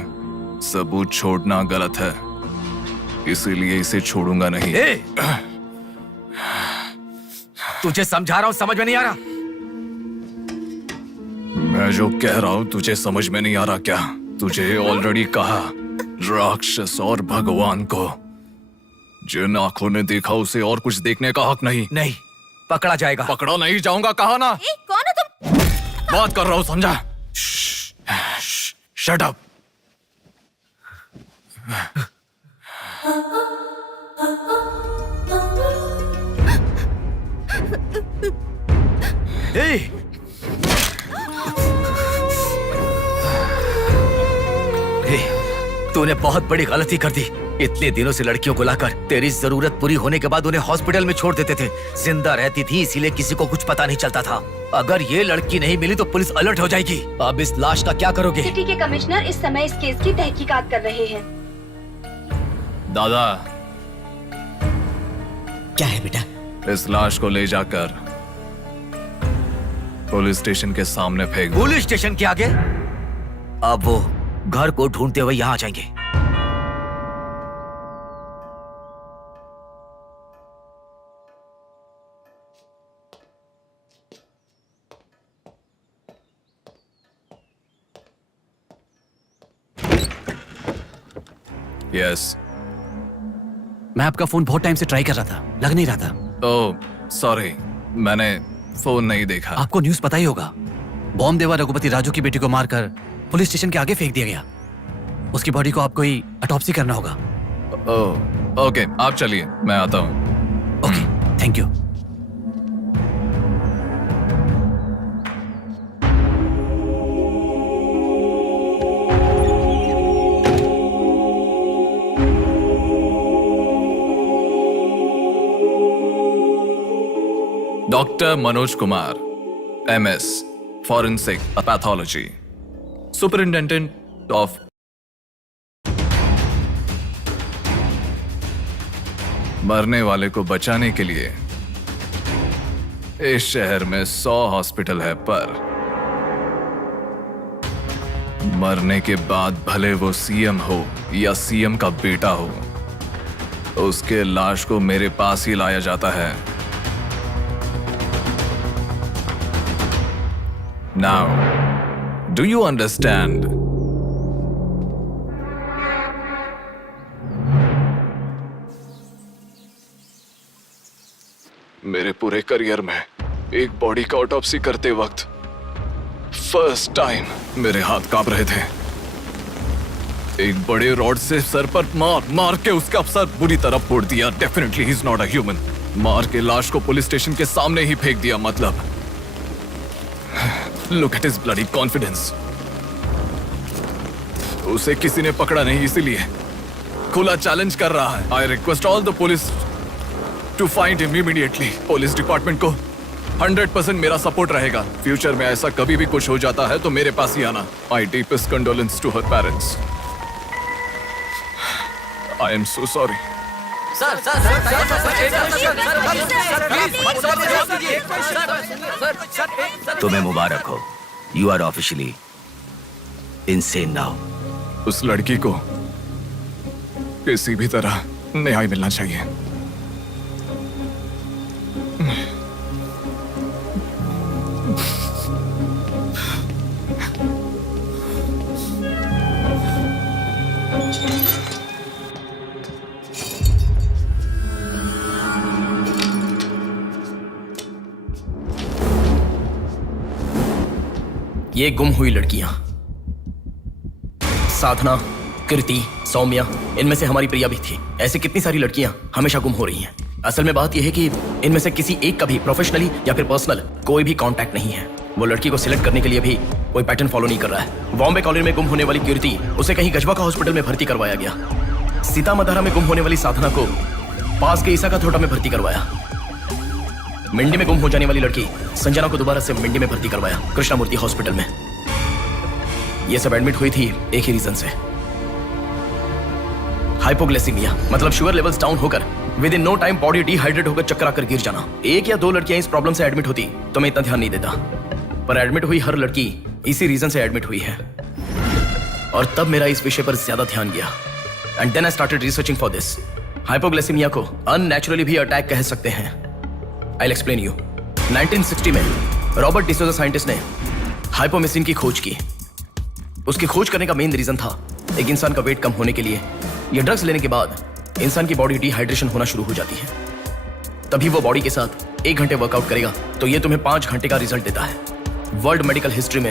सबूत छोड़ना गलत है, इसीलिए इसे छोड़ूंगा नहीं। तुझे समझा रहा हूं, समझ में नहीं आ रहा? मैं जो कह रहा हूं तुझे समझ में नहीं आ रहा क्या? तुझे ऑलरेडी कहा, राक्षस और भगवान को जिन आंखों ने देखा उसे और कुछ देखने का हक नहीं। नहीं, पकड़ा जाएगा। पकड़ा नहीं जाऊंगा, कहा ना। कौन हो तुम? बात कर रहा हूं, समझा? Shut up. तूने बहुत बड़ी गलती कर दी। इतने दिनों से लड़कियों को लाकर तेरी जरूरत पूरी होने के बाद उन्हें हॉस्पिटल में छोड़ देते थे। जिंदा रहती थी इसीलिए किसी को कुछ पता नहीं चलता था। अगर ये लड़की नहीं मिली तो पुलिस अलर्ट हो जाएगी। अब इस लाश का क्या करोगे? सिटी के कमिश्नर इस समय इस केस की तहकीकात कर रहे हैं। दादा, क्या है बेटा? इस लाश को ले जाकर पुलिस स्टेशन के सामने फेंक दो। पुलिस स्टेशन के आगे? अब वो घर को ढूंढते हुए यहाँ आ जाएंगे। यस। मैं आपका फोन बहुत टाइम से ट्राई कर रहा था, लग नहीं रहा था। ओह सॉरी, मैंने फोन नहीं देखा। आपको न्यूज़ पता ही होगा, बॉम्ब देवा रघुपति राजू की बेटी को मारकर पुलिस स्टेशन के आगे फेंक दिया गया। उसकी बॉडी को आपको ही ऑटोप्सी करना होगा। ओह ओके, आप चलिए, मैं आता हूँ। Okay, thank you. Doctor Manoj Kumar, MS, forensic pathology, superintendent of मरने वाले को बचाने के लिए इस शहर में 100 हॉस्पिटल है, पर मरने के बाद भले वो सीएम हो या सीएम का बेटा हो, उसके लाश को मेरे पास ही लाया जाता है। Now, do you understand? मेरे पूरे करियर में एक बॉडी का ऑटोप्सी करते वक्त फर्स्ट टाइम मेरे हाथ कांप रहे थे। एक बड़े रॉड से सर पर मार के उसका सर बुरी तरह फोड़ दिया। Definitely he is not a human. मार के लाश को पुलिस स्टेशन के सामने ही फेंक दिया। मतलब look at his bloody confidence. उसे किसी ने पकड़ा नहीं, इसीलिए खुला चैलेंज कर रहा है। I request all the police to find him immediately. Police department को 100% मेरा सपोर्ट रहेगा। फ्यूचर में ऐसा कभी भी कुछ हो जाता है तो मेरे पास ही आना। My deepest condolence to her parents. I am so sorry. तुम्हें मुबारक हो, you are officially insane now. उस लड़की को किसी भी तरह न्याय मिलना चाहिए। ये गुम हुई लड़कियां साधना, कृति, सौम्या, इनमें से हमारी प्रिया भी थी। ऐसी कितनी सारी लड़कियां हमेशा गुम हो रही हैं। असल में बात यह है कि इनमें से किसी एक का भी प्रोफेशनली या फिर पर्सनल कोई भी कांटेक्ट नहीं है। वो लड़की को सिलेक्ट करने के लिए भी कोई पैटर्न फॉलो नहीं कर रहा है। बॉम्बे कॉलोनी में गुम होने वाली कीर्ति, उसे कहीं गजवा का हॉस्पिटल में भर्ती करवाया गया। सीतामढ़ी में गुम होने वाली साधना को पास के ईसा का थोड़ा में भर्ती करवाया। मंडी में गुम हो जाने वाली लड़की संजना को दोबारा से मंडी में भर्ती करवाया, कृष्णामूर्ति हॉस्पिटल में। ये सब एडमिट हुई थी एक ही रीजन से, हाइपोग्लाइसीमिया, मतलब शुगर लेवल्स डाउन होकर within no time body dehydrate होकर चक्कर आकर गिर जाना। एक या दो लड़कियां इस प्रॉब्लम से एडमिट होती तो मैं इतना ध्यान नहीं देता, पर एडमिट हुई हर लड़की इसी रीजन से एडमिट हुई है। और तब मेरा इस विषय पर ज्यादा ध्यान गया and then I started researching for this. Hypoglycaemia को अननेचुरली भी अटैक कह सकते हैं। I will explain you. 1960 में रॉबर्ट डिसोजा साइंटिस्ट ने हाइपोमेसिन की खोज की। उसकी खोज करने का मेन रीजन था एक इंसान का वेट कम होने के लिए ये ड्रग्स लेने के बाद इंसान की बॉडी डिहाइड्रेशन होना शुरू हो जाती है। तभी वो बॉडी के साथ 1 घंटे वर्कआउट करेगा तो ये तुम्हें 5 घंटे का रिजल्ट देता है। वर्ल्ड मेडिकल हिस्ट्री में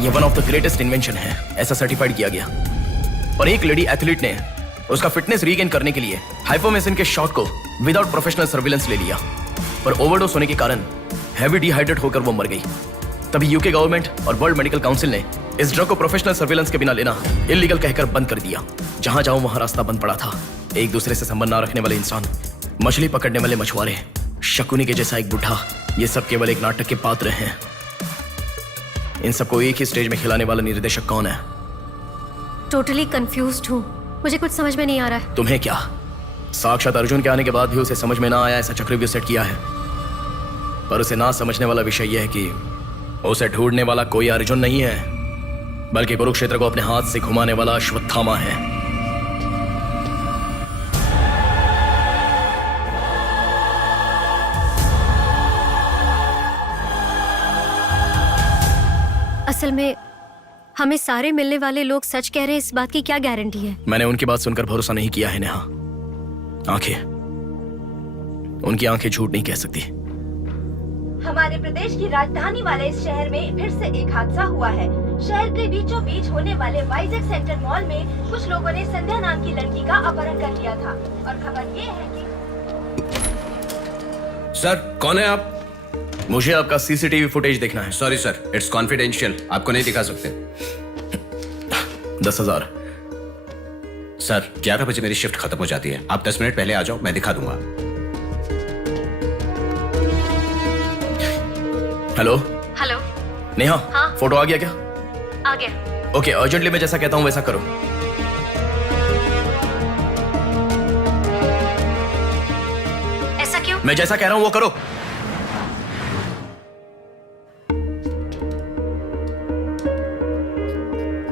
ये one of the greatest invention है, ऐसा सर्टिफाइड किया गया। पर एक लेडी एथलीट ने उसका फिटनेस रीगेन करने के लिए हाइपोमेसिन के शॉट को विदाउट प्रोफेशनल सर्विलेंस ले लिया, पर ओवरडोज होने के कारण हैवी डिहाइड्रेट होकर वो मर गई। तभी यूके गवर्नमेंट और वर्ल्ड मेडिकल काउंसिल ने इस ड्रग को प्रोफेशनल सर्विलेंस के बिना लेना इलीगल कहकर बंद कर दिया। जहां जाऊं वहां रास्ता बंद पड़ा था। एक दूसरे से संबंध ना रखने वाले इंसान, मछली पकड़ने वाले मछुआरे, शकुनी के जैसा एक बुढ़ा, ये सब केवल एक नाटक के पात्र हैं। इन सबको एक ही स्टेज में खिलाने वाला निर्देशक कौन है? टोटली कंफ्यूज्ड हूँ, मुझे कुछ समझ में नहीं आ रहा है। तुम्हें क्या? साक्षात अर्जुन के आने के बाद भी उसे समझ में ना आया ऐसा चक्रव्यूह सेट किया है। पर उसे ना समझने वाला विषय यह है कि उसे ढूंढने वाला कोई अर्जुन नहीं है, बल्कि कुरुक्षेत्र को अपने हाथ से घुमाने वाला अश्वत्थामा है। असल में हमें सारे मिलने वाले लोग सच कह रहे हैं, इस बात की क्या गारंटी है? मैंने उनकी बात सुनकर भरोसा नहीं किया है नेहा। आंखें, उनकी आंखें झूठ नहीं कह सकती। हमारे प्रदेश की राजधानी वाले इस शहर में फिर से एक हादसा हुआ है। शहर के बीचों बीच होने वाले वाइजैक सेंटर मॉल में कुछ लोगों ने संध्या नाम की लड़की का अपहरण कर लिया था और खबर ये है कि सर, कौन है आप? मुझे आपका सीसीटीवी फुटेज देखना है। सॉरी सर, इट्स कॉन्फिडेंशियल, आपको नहीं दिखा सकते। 10,000। सर 11 बजे मेरी शिफ्ट खत्म हो जाती है, आप 10 मिनट पहले आ जाओ, मैं दिखा दूंगा। Hello hello. नेहा, हाँ? फोटो आ गया क्या? आ गया। ओके, अर्जेंटली मैं जैसा कहता हूँ वैसा करो। ऐसा क्यों? मैं जैसा कह रहा हूँ वो करो।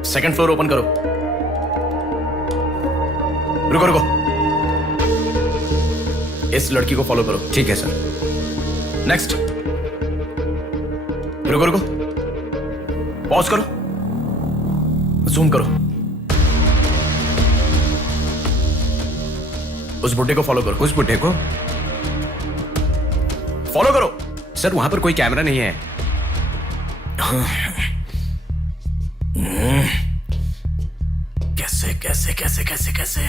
सेकंड फ्लोर ओपन करो। रुको रुको, इस लड़की को फॉलो करो। ठीक है सर। नेक्स्ट। रुको रुको, पॉज करो, जूम करो। उस बुड्ढे को फॉलो करो। उस बुड्ढे को फॉलो करो। सर वहां पर कोई कैमरा नहीं है। कैसे कैसे कैसे कैसे कैसे?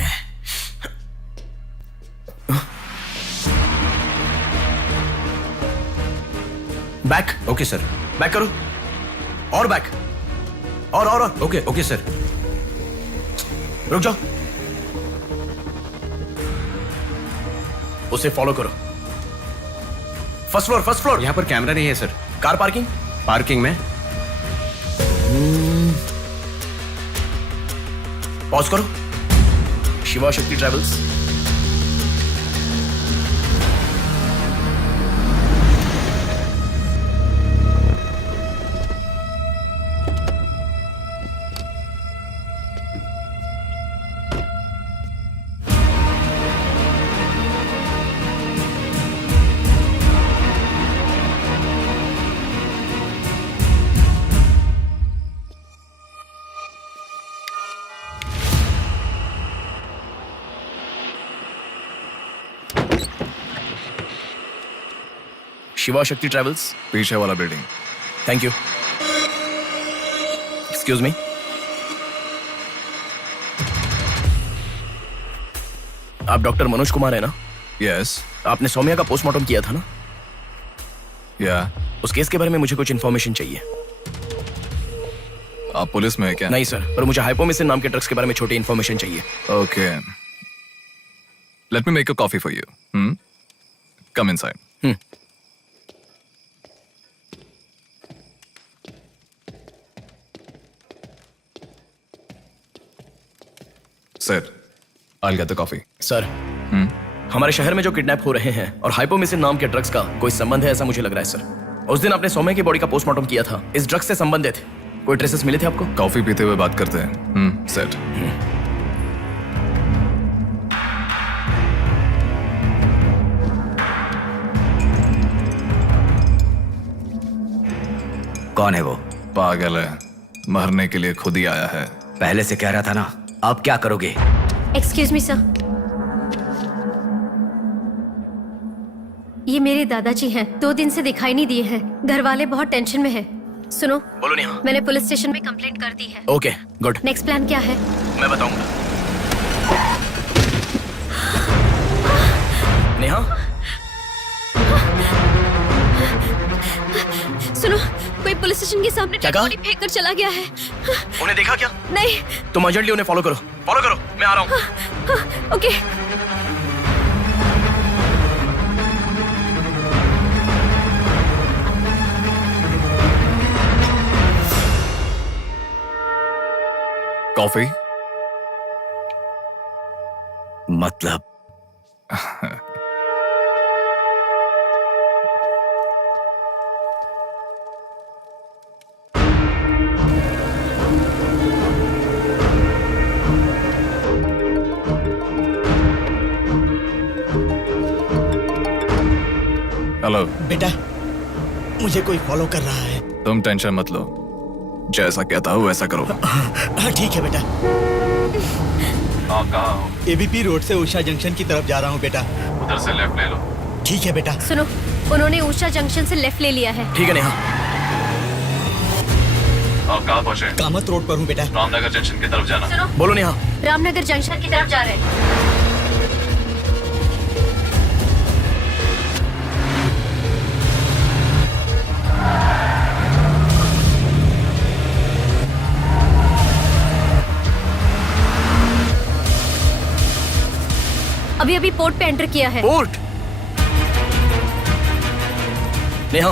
बैक। Okay sir. बैक करो, और बैक, और ओके ओके सर। रुक जाओ, उसे फॉलो करो। First floor, first floor. यहाँ पर कैमरा नहीं है सर। Car parking. पार्किंग में। पॉज करो। शिवा शक्ति ट्रैवल्स। शिवा शक्ति ट्रैवल्स। पीछे वाला building. Thank you. Excuse me, आप डॉक्टर मनोज कुमार है ना? यस। आपने सौम्या का पोस्टमार्टम किया था ना? या। उस केस के बारे में मुझे कुछ इन्फॉर्मेशन चाहिए। आप पुलिस में है क्या? नहीं सर, पर मुझे हाइपोमिसिन नाम के ड्रग्स के बारे में छोटी इन्फॉर्मेशन चाहिए। Okay, let me make a coffee for you. Come inside. Sir, I'll get the coffee. Sir, हमारे शहर में जो किडनैप हो रहे हैं और हाइपोमिसिन नाम के ड्रग्स का कोई संबंध है ऐसा मुझे लग रहा है सर। उस दिन आपने सौम्या की बॉडी का पोस्टमार्टम किया था, इस ड्रग्स से संबंधित कोई ट्रेसेस मिले थे आपको? कॉफी पीते हुए बात करते हैं। सेट। कौन है वो? पागल है, मरने के लिए खुद ही आया है। पहले से कह रहा था ना। अब क्या करोगे? एक्सक्यूज मी सर, ये मेरे दादाजी हैं। 2 दिन से दिखाई नहीं दिए हैं। घर वाले बहुत टेंशन में हैं। सुनो। बोलो नेहा। मैंने पुलिस स्टेशन में कंप्लेंट कर दी है। Okay, good. नेक्स्ट प्लान क्या है? मैं बताऊंगा। नेहा, सुनो, कोई पुलिस स्टेशन के सामने डेड बॉडी फेंक कर चला गया है। उन्हें देखा क्या? नहीं। तुम अर्जेंटली उन्हें फॉलो करो। फॉलो करो, मैं आ रहा हूँ। ओके। कॉफी? मतलब हेलो बेटा, मुझे कोई फॉलो कर रहा है। तुम टेंशन मत लो, जैसा कहता हूँ वैसा करो। हाँ ठीक है बेटा। आप कहाँ हो? एबीपी रोड से उषा जंक्शन की तरफ जा रहा हूँ बेटा। उधर से लेफ्ट ले लो। ठीक है बेटा। सुनो, उन्होंने उषा जंक्शन से लेफ्ट ले लिया है। ठीक है नेहा। आप कहाँ पहुँचे? कामत रोड पर हूँ बेटा। रामनगर जंक्शन की तरफ जाना। सुनो। बोलो नेहा। रामनगर जंक्शन की तरफ जा रहे हैं। अभी अभी पोर्ट पे एंटर किया है। पोर्ट? नेहा,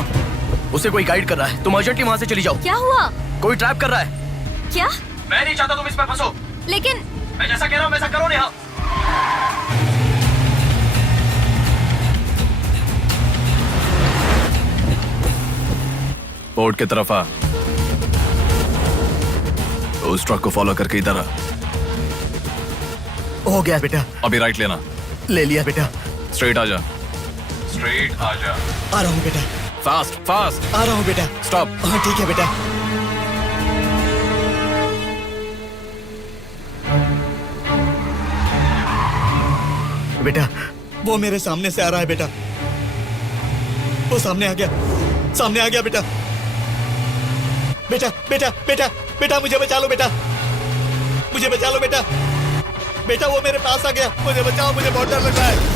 उसे कोई गाइड कर रहा है, तुम अर्जेंटली वहाँ से चली जाओ। क्या हुआ? कोई ट्रैप कर रहा है। क्या? मैं नहीं चाहता तुम इस पर फंसो। लेकिन मैं जैसा कह रहा हूँ वैसा करो नेहा। पोर्ट की तरफ आ। उस ट्रक को फॉलो करके इधर आ। हो गया बेटा। अभी राइट लेना। ले लिया बेटा। स्ट्रेट आ जा। स्ट्रेट आ जा। आ रहा हूँ बेटा। Fast fast. आ रहा हूँ बेटा। स्टॉप। हाँ ठीक है बेटा। बेटा वो मेरे सामने से आ रहा है बेटा। वो सामने आ गया, सामने आ गया बेटा। बेटा बेटा बेटा बेटा मुझे बचा लो बेटा, मुझे बचा लो बेटा। बेटा वो मेरे पास आ गया, मुझे बचाओ, मुझे बहुत डर लग रहा है।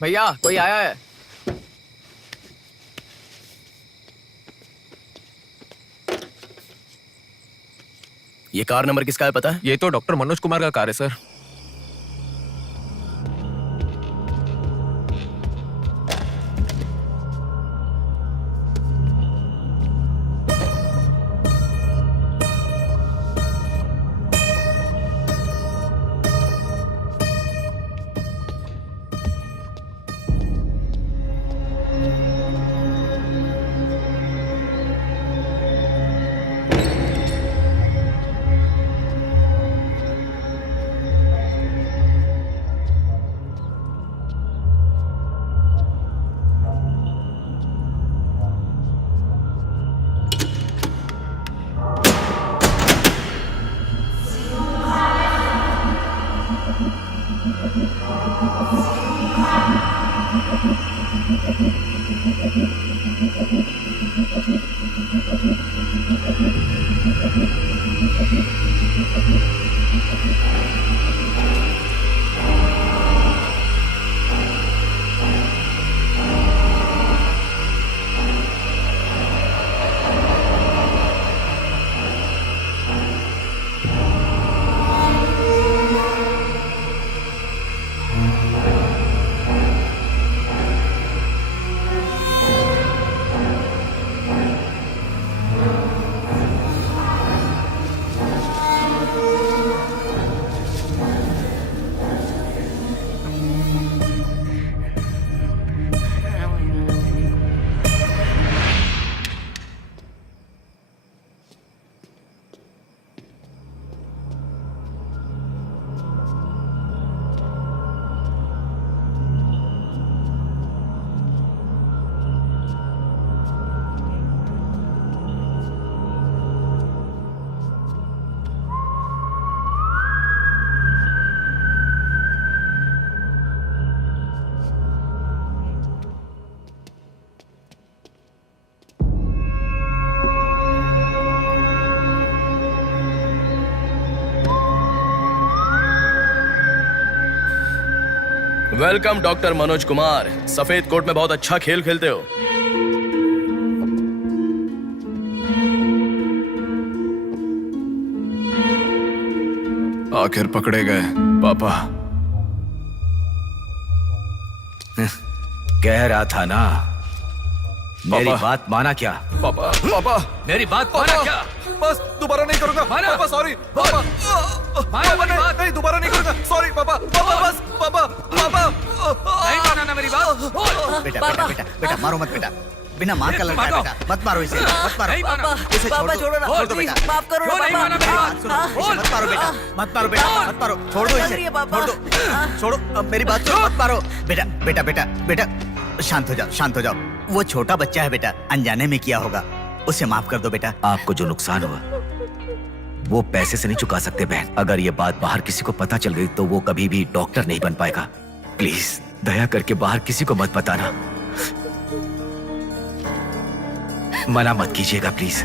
भैया कोई आया है। ये कार नंबर किसका है पता है? ये तो डॉक्टर मनोज कुमार का कार है sir. Welcome doctor Manoj Kumar. सफेद कोट में बहुत अच्छा खेल खेलते हो। आखिर पकड़े गए पापा। कह रहा था ना, मेरी बात माना क्या? पापा पापा मेरी बात माना क्या? बस दोबारा नहीं करूंगा पापा। सॉरी पापा। पापा नहीं दोबारा नहीं करूंगा। सॉरी पापा। पापा बस पापा पापा नहीं माना ना मेरी बात। बेटा बेटा बेटा बेटा मारो मत बेटा। बिना माँ का लड़का है बेटा, मत मारो इसे, मत मारो। इसे छोड़ दो, छोड़ दो बेटा। माफ करो ना बात सुनो, इसे मत मारो बेटा, मत मारो बेटा, मत मारो, छोड़ दो इसे, छोड़ दो, छोड़ो, अब मेरी बात सुनो, मत मारो। बेटा बेटा बेटा बेटा शांत हो जाओ, शांत हो जाओ। वो छोटा बच्चा है बेटा, अनजाने में किया होगा, उसे माफ कर दो बेटा। आपको जो नुकसान हुआ वो पैसे से नहीं चुका सकते बहन। अगर ये बात बाहर किसी को पता चल गई तो वो कभी भी डॉक्टर नहीं बन पाएगा। प्लीज दया करके बाहर किसी को मत बताना, मना मत कीजिएगा प्लीज।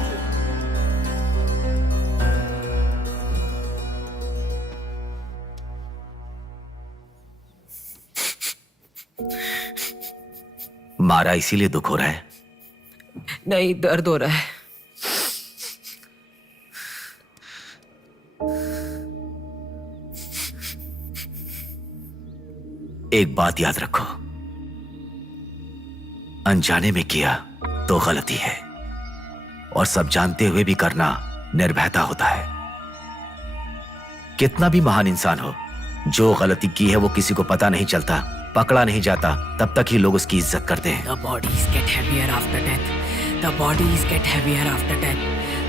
मारा इसीलिए दुख हो रहा है? नहीं, दर्द हो रहा है। एक बात याद रखो, अनजाने में किया तो गलती है, और सब जानते हुए भी करना निर्भयता होता है। कितना भी महान इंसान हो, जो गलती की है वो किसी को पता नहीं चलता, पकड़ा नहीं जाता, तब तक ही लोग उसकी इज्जत करते हैं। The bodies get heavier after death. The bodies get heavier after death.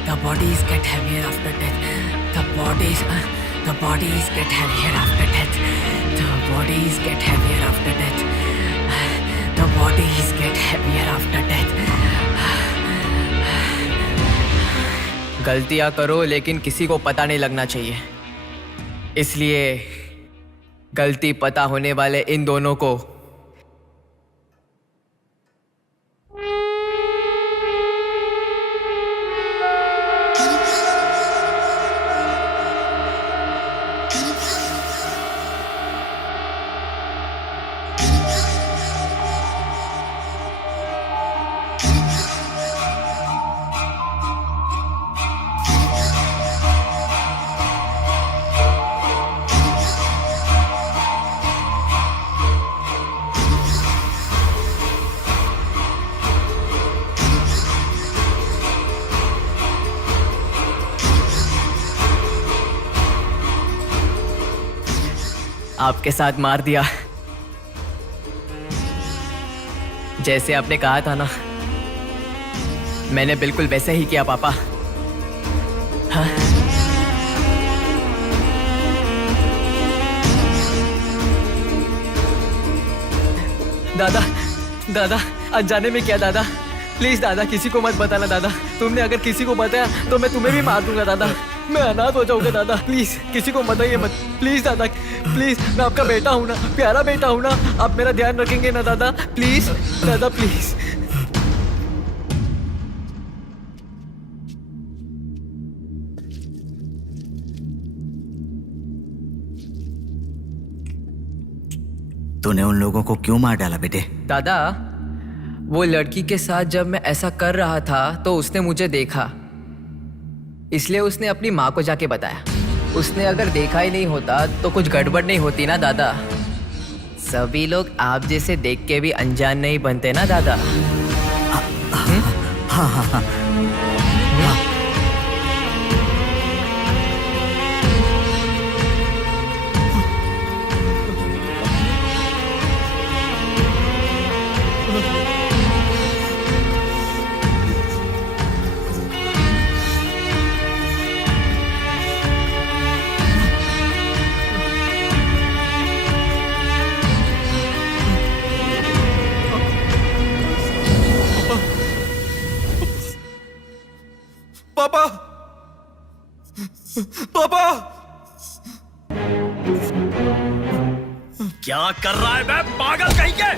The bodies get heavier after death. The bodies get heavier after death. The bodies get heavier after death. The bodies get heavier after death. गलतियां करो लेकिन किसी को पता नहीं लगना चाहिए, इसलिए गलती पता होने वाले इन दोनों को आपके साथ मार दिया, जैसे आपने कहा था ना, मैंने बिल्कुल वैसे ही किया पापा। हाँ? दादा दादा अनजाने में किया दादा, प्लीज दादा किसी को मत बताना दादा। तुमने अगर किसी को बताया तो मैं तुम्हें भी मार दूंगा दादा, मैं अनाथ हो जाऊंगा दादा। प्लीज किसी को बताइए मत, प्लीज दादा, प्लीज। मैं आपका बेटा हूं ना, प्यारा बेटा हूं ना, आप मेरा ध्यान रखेंगे ना दादा? प्लीज दादा प्लीज। तूने उन लोगों को क्यों मार डाला बेटे? दादा वो लड़की के साथ जब मैं ऐसा कर रहा था तो उसने मुझे देखा, इसलिए उसने अपनी माँ को जाके बताया। उसने अगर देखा ही नहीं होता तो कुछ गड़बड़ नहीं होती ना दादा। सभी लोग आप जैसे देख के भी अनजान नहीं बनते ना दादा। हाँ हाँ हाँ। पापा पापा क्या कर रहा है बे पागल कहीं के?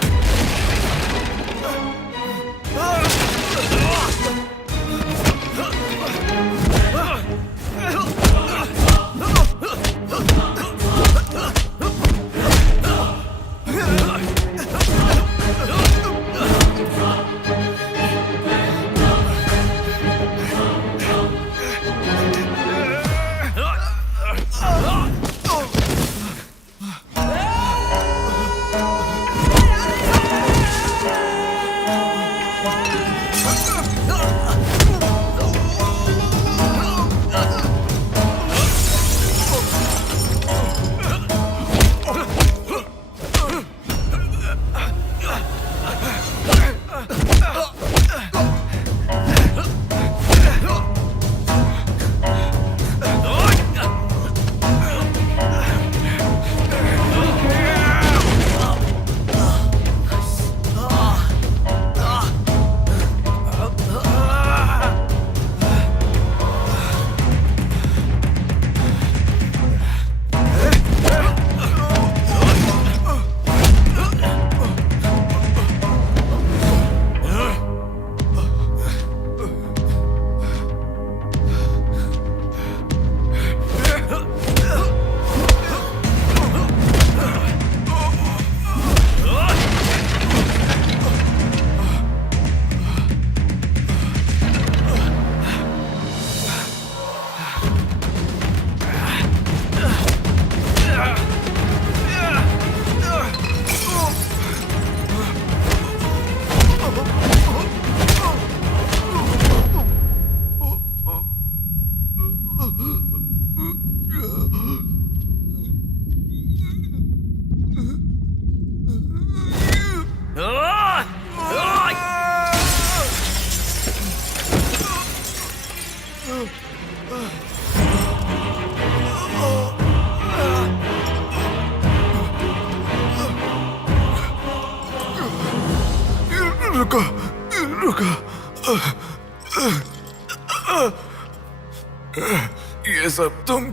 ये सब तुम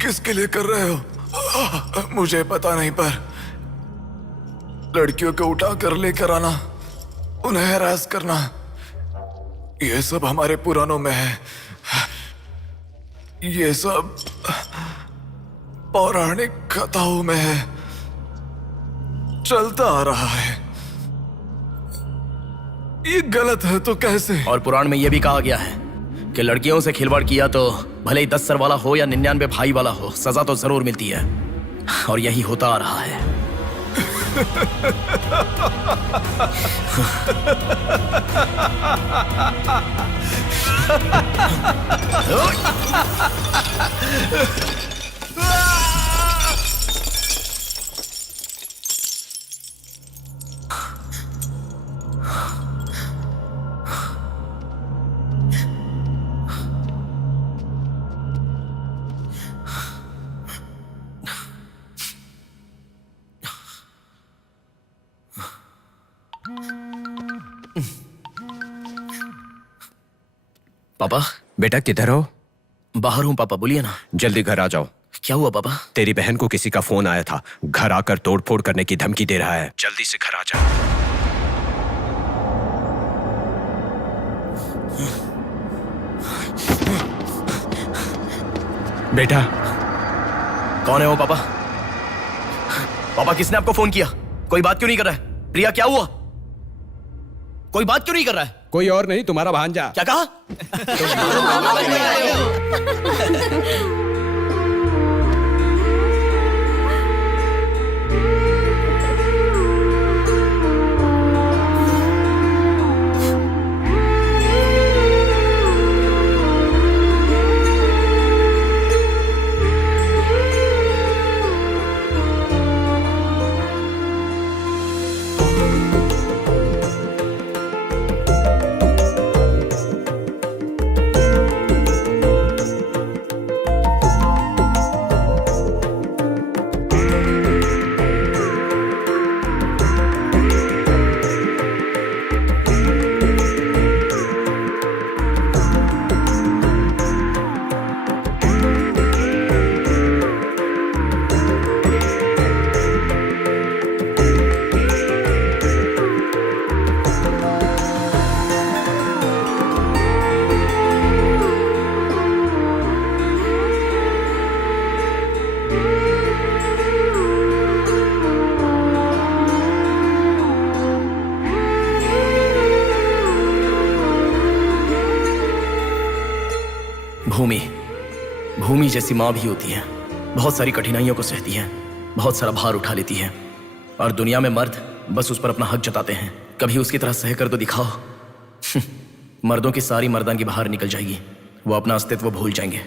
किसके लिए कर रहे हो? मुझे पता नहीं, पर लड़कियों को उठा कर लेकर आना, उन्हें हैरास करना, ये सब हमारे पुराणों में है। ये सब पौराणिक कथाओं में है, चलता आ रहा है। ये गलत है तो कैसे? और पुराण में यह भी कहा गया है कि लड़कियों से खिलवाड़ किया तो भले ही 10 सर वाला हो या 99 भाई वाला हो, सजा तो जरूर मिलती है। और यही होता आ रहा है। पापा। बेटा किधर हो? बाहर हूँ पापा, बोलिए ना। जल्दी घर आ जाओ। क्या हुआ पापा? तेरी बहन को किसी का फोन आया था, घर आकर तोड़फोड़ करने की धमकी दे रहा है। जल्दी से घर आ जा। बेटा। कौन है वो पापा? पापा किसने आपको फोन किया? कोई बात क्यों नहीं कर रहा है? प्रिया क्या हुआ? कोई बात क्यों नहीं कर रहा है? कोई और नहीं, तुम्हारा भांजा। क्या कहा? भूमि जैसी माँ भी होती है, बहुत सारी कठिनाइयों को सहती है, बहुत सारा भार उठा लेती है। और दुनिया में मर्द बस उस पर अपना हक जताते हैं। कभी उसकी तरह सह कर तो दिखाओ। मर्दों की सारी मर्दानगी बाहर निकल जाएगी, वो अपना अस्तित्व भूल जाएंगे।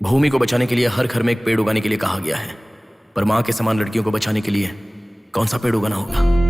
भूमि को बचाने के लिए हर घर में एक पेड़ उगाने के लिए कहा गया है, पर माँ के समान लड़कियों को बचाने के लिए कौन सा पेड़ उगाना होगा?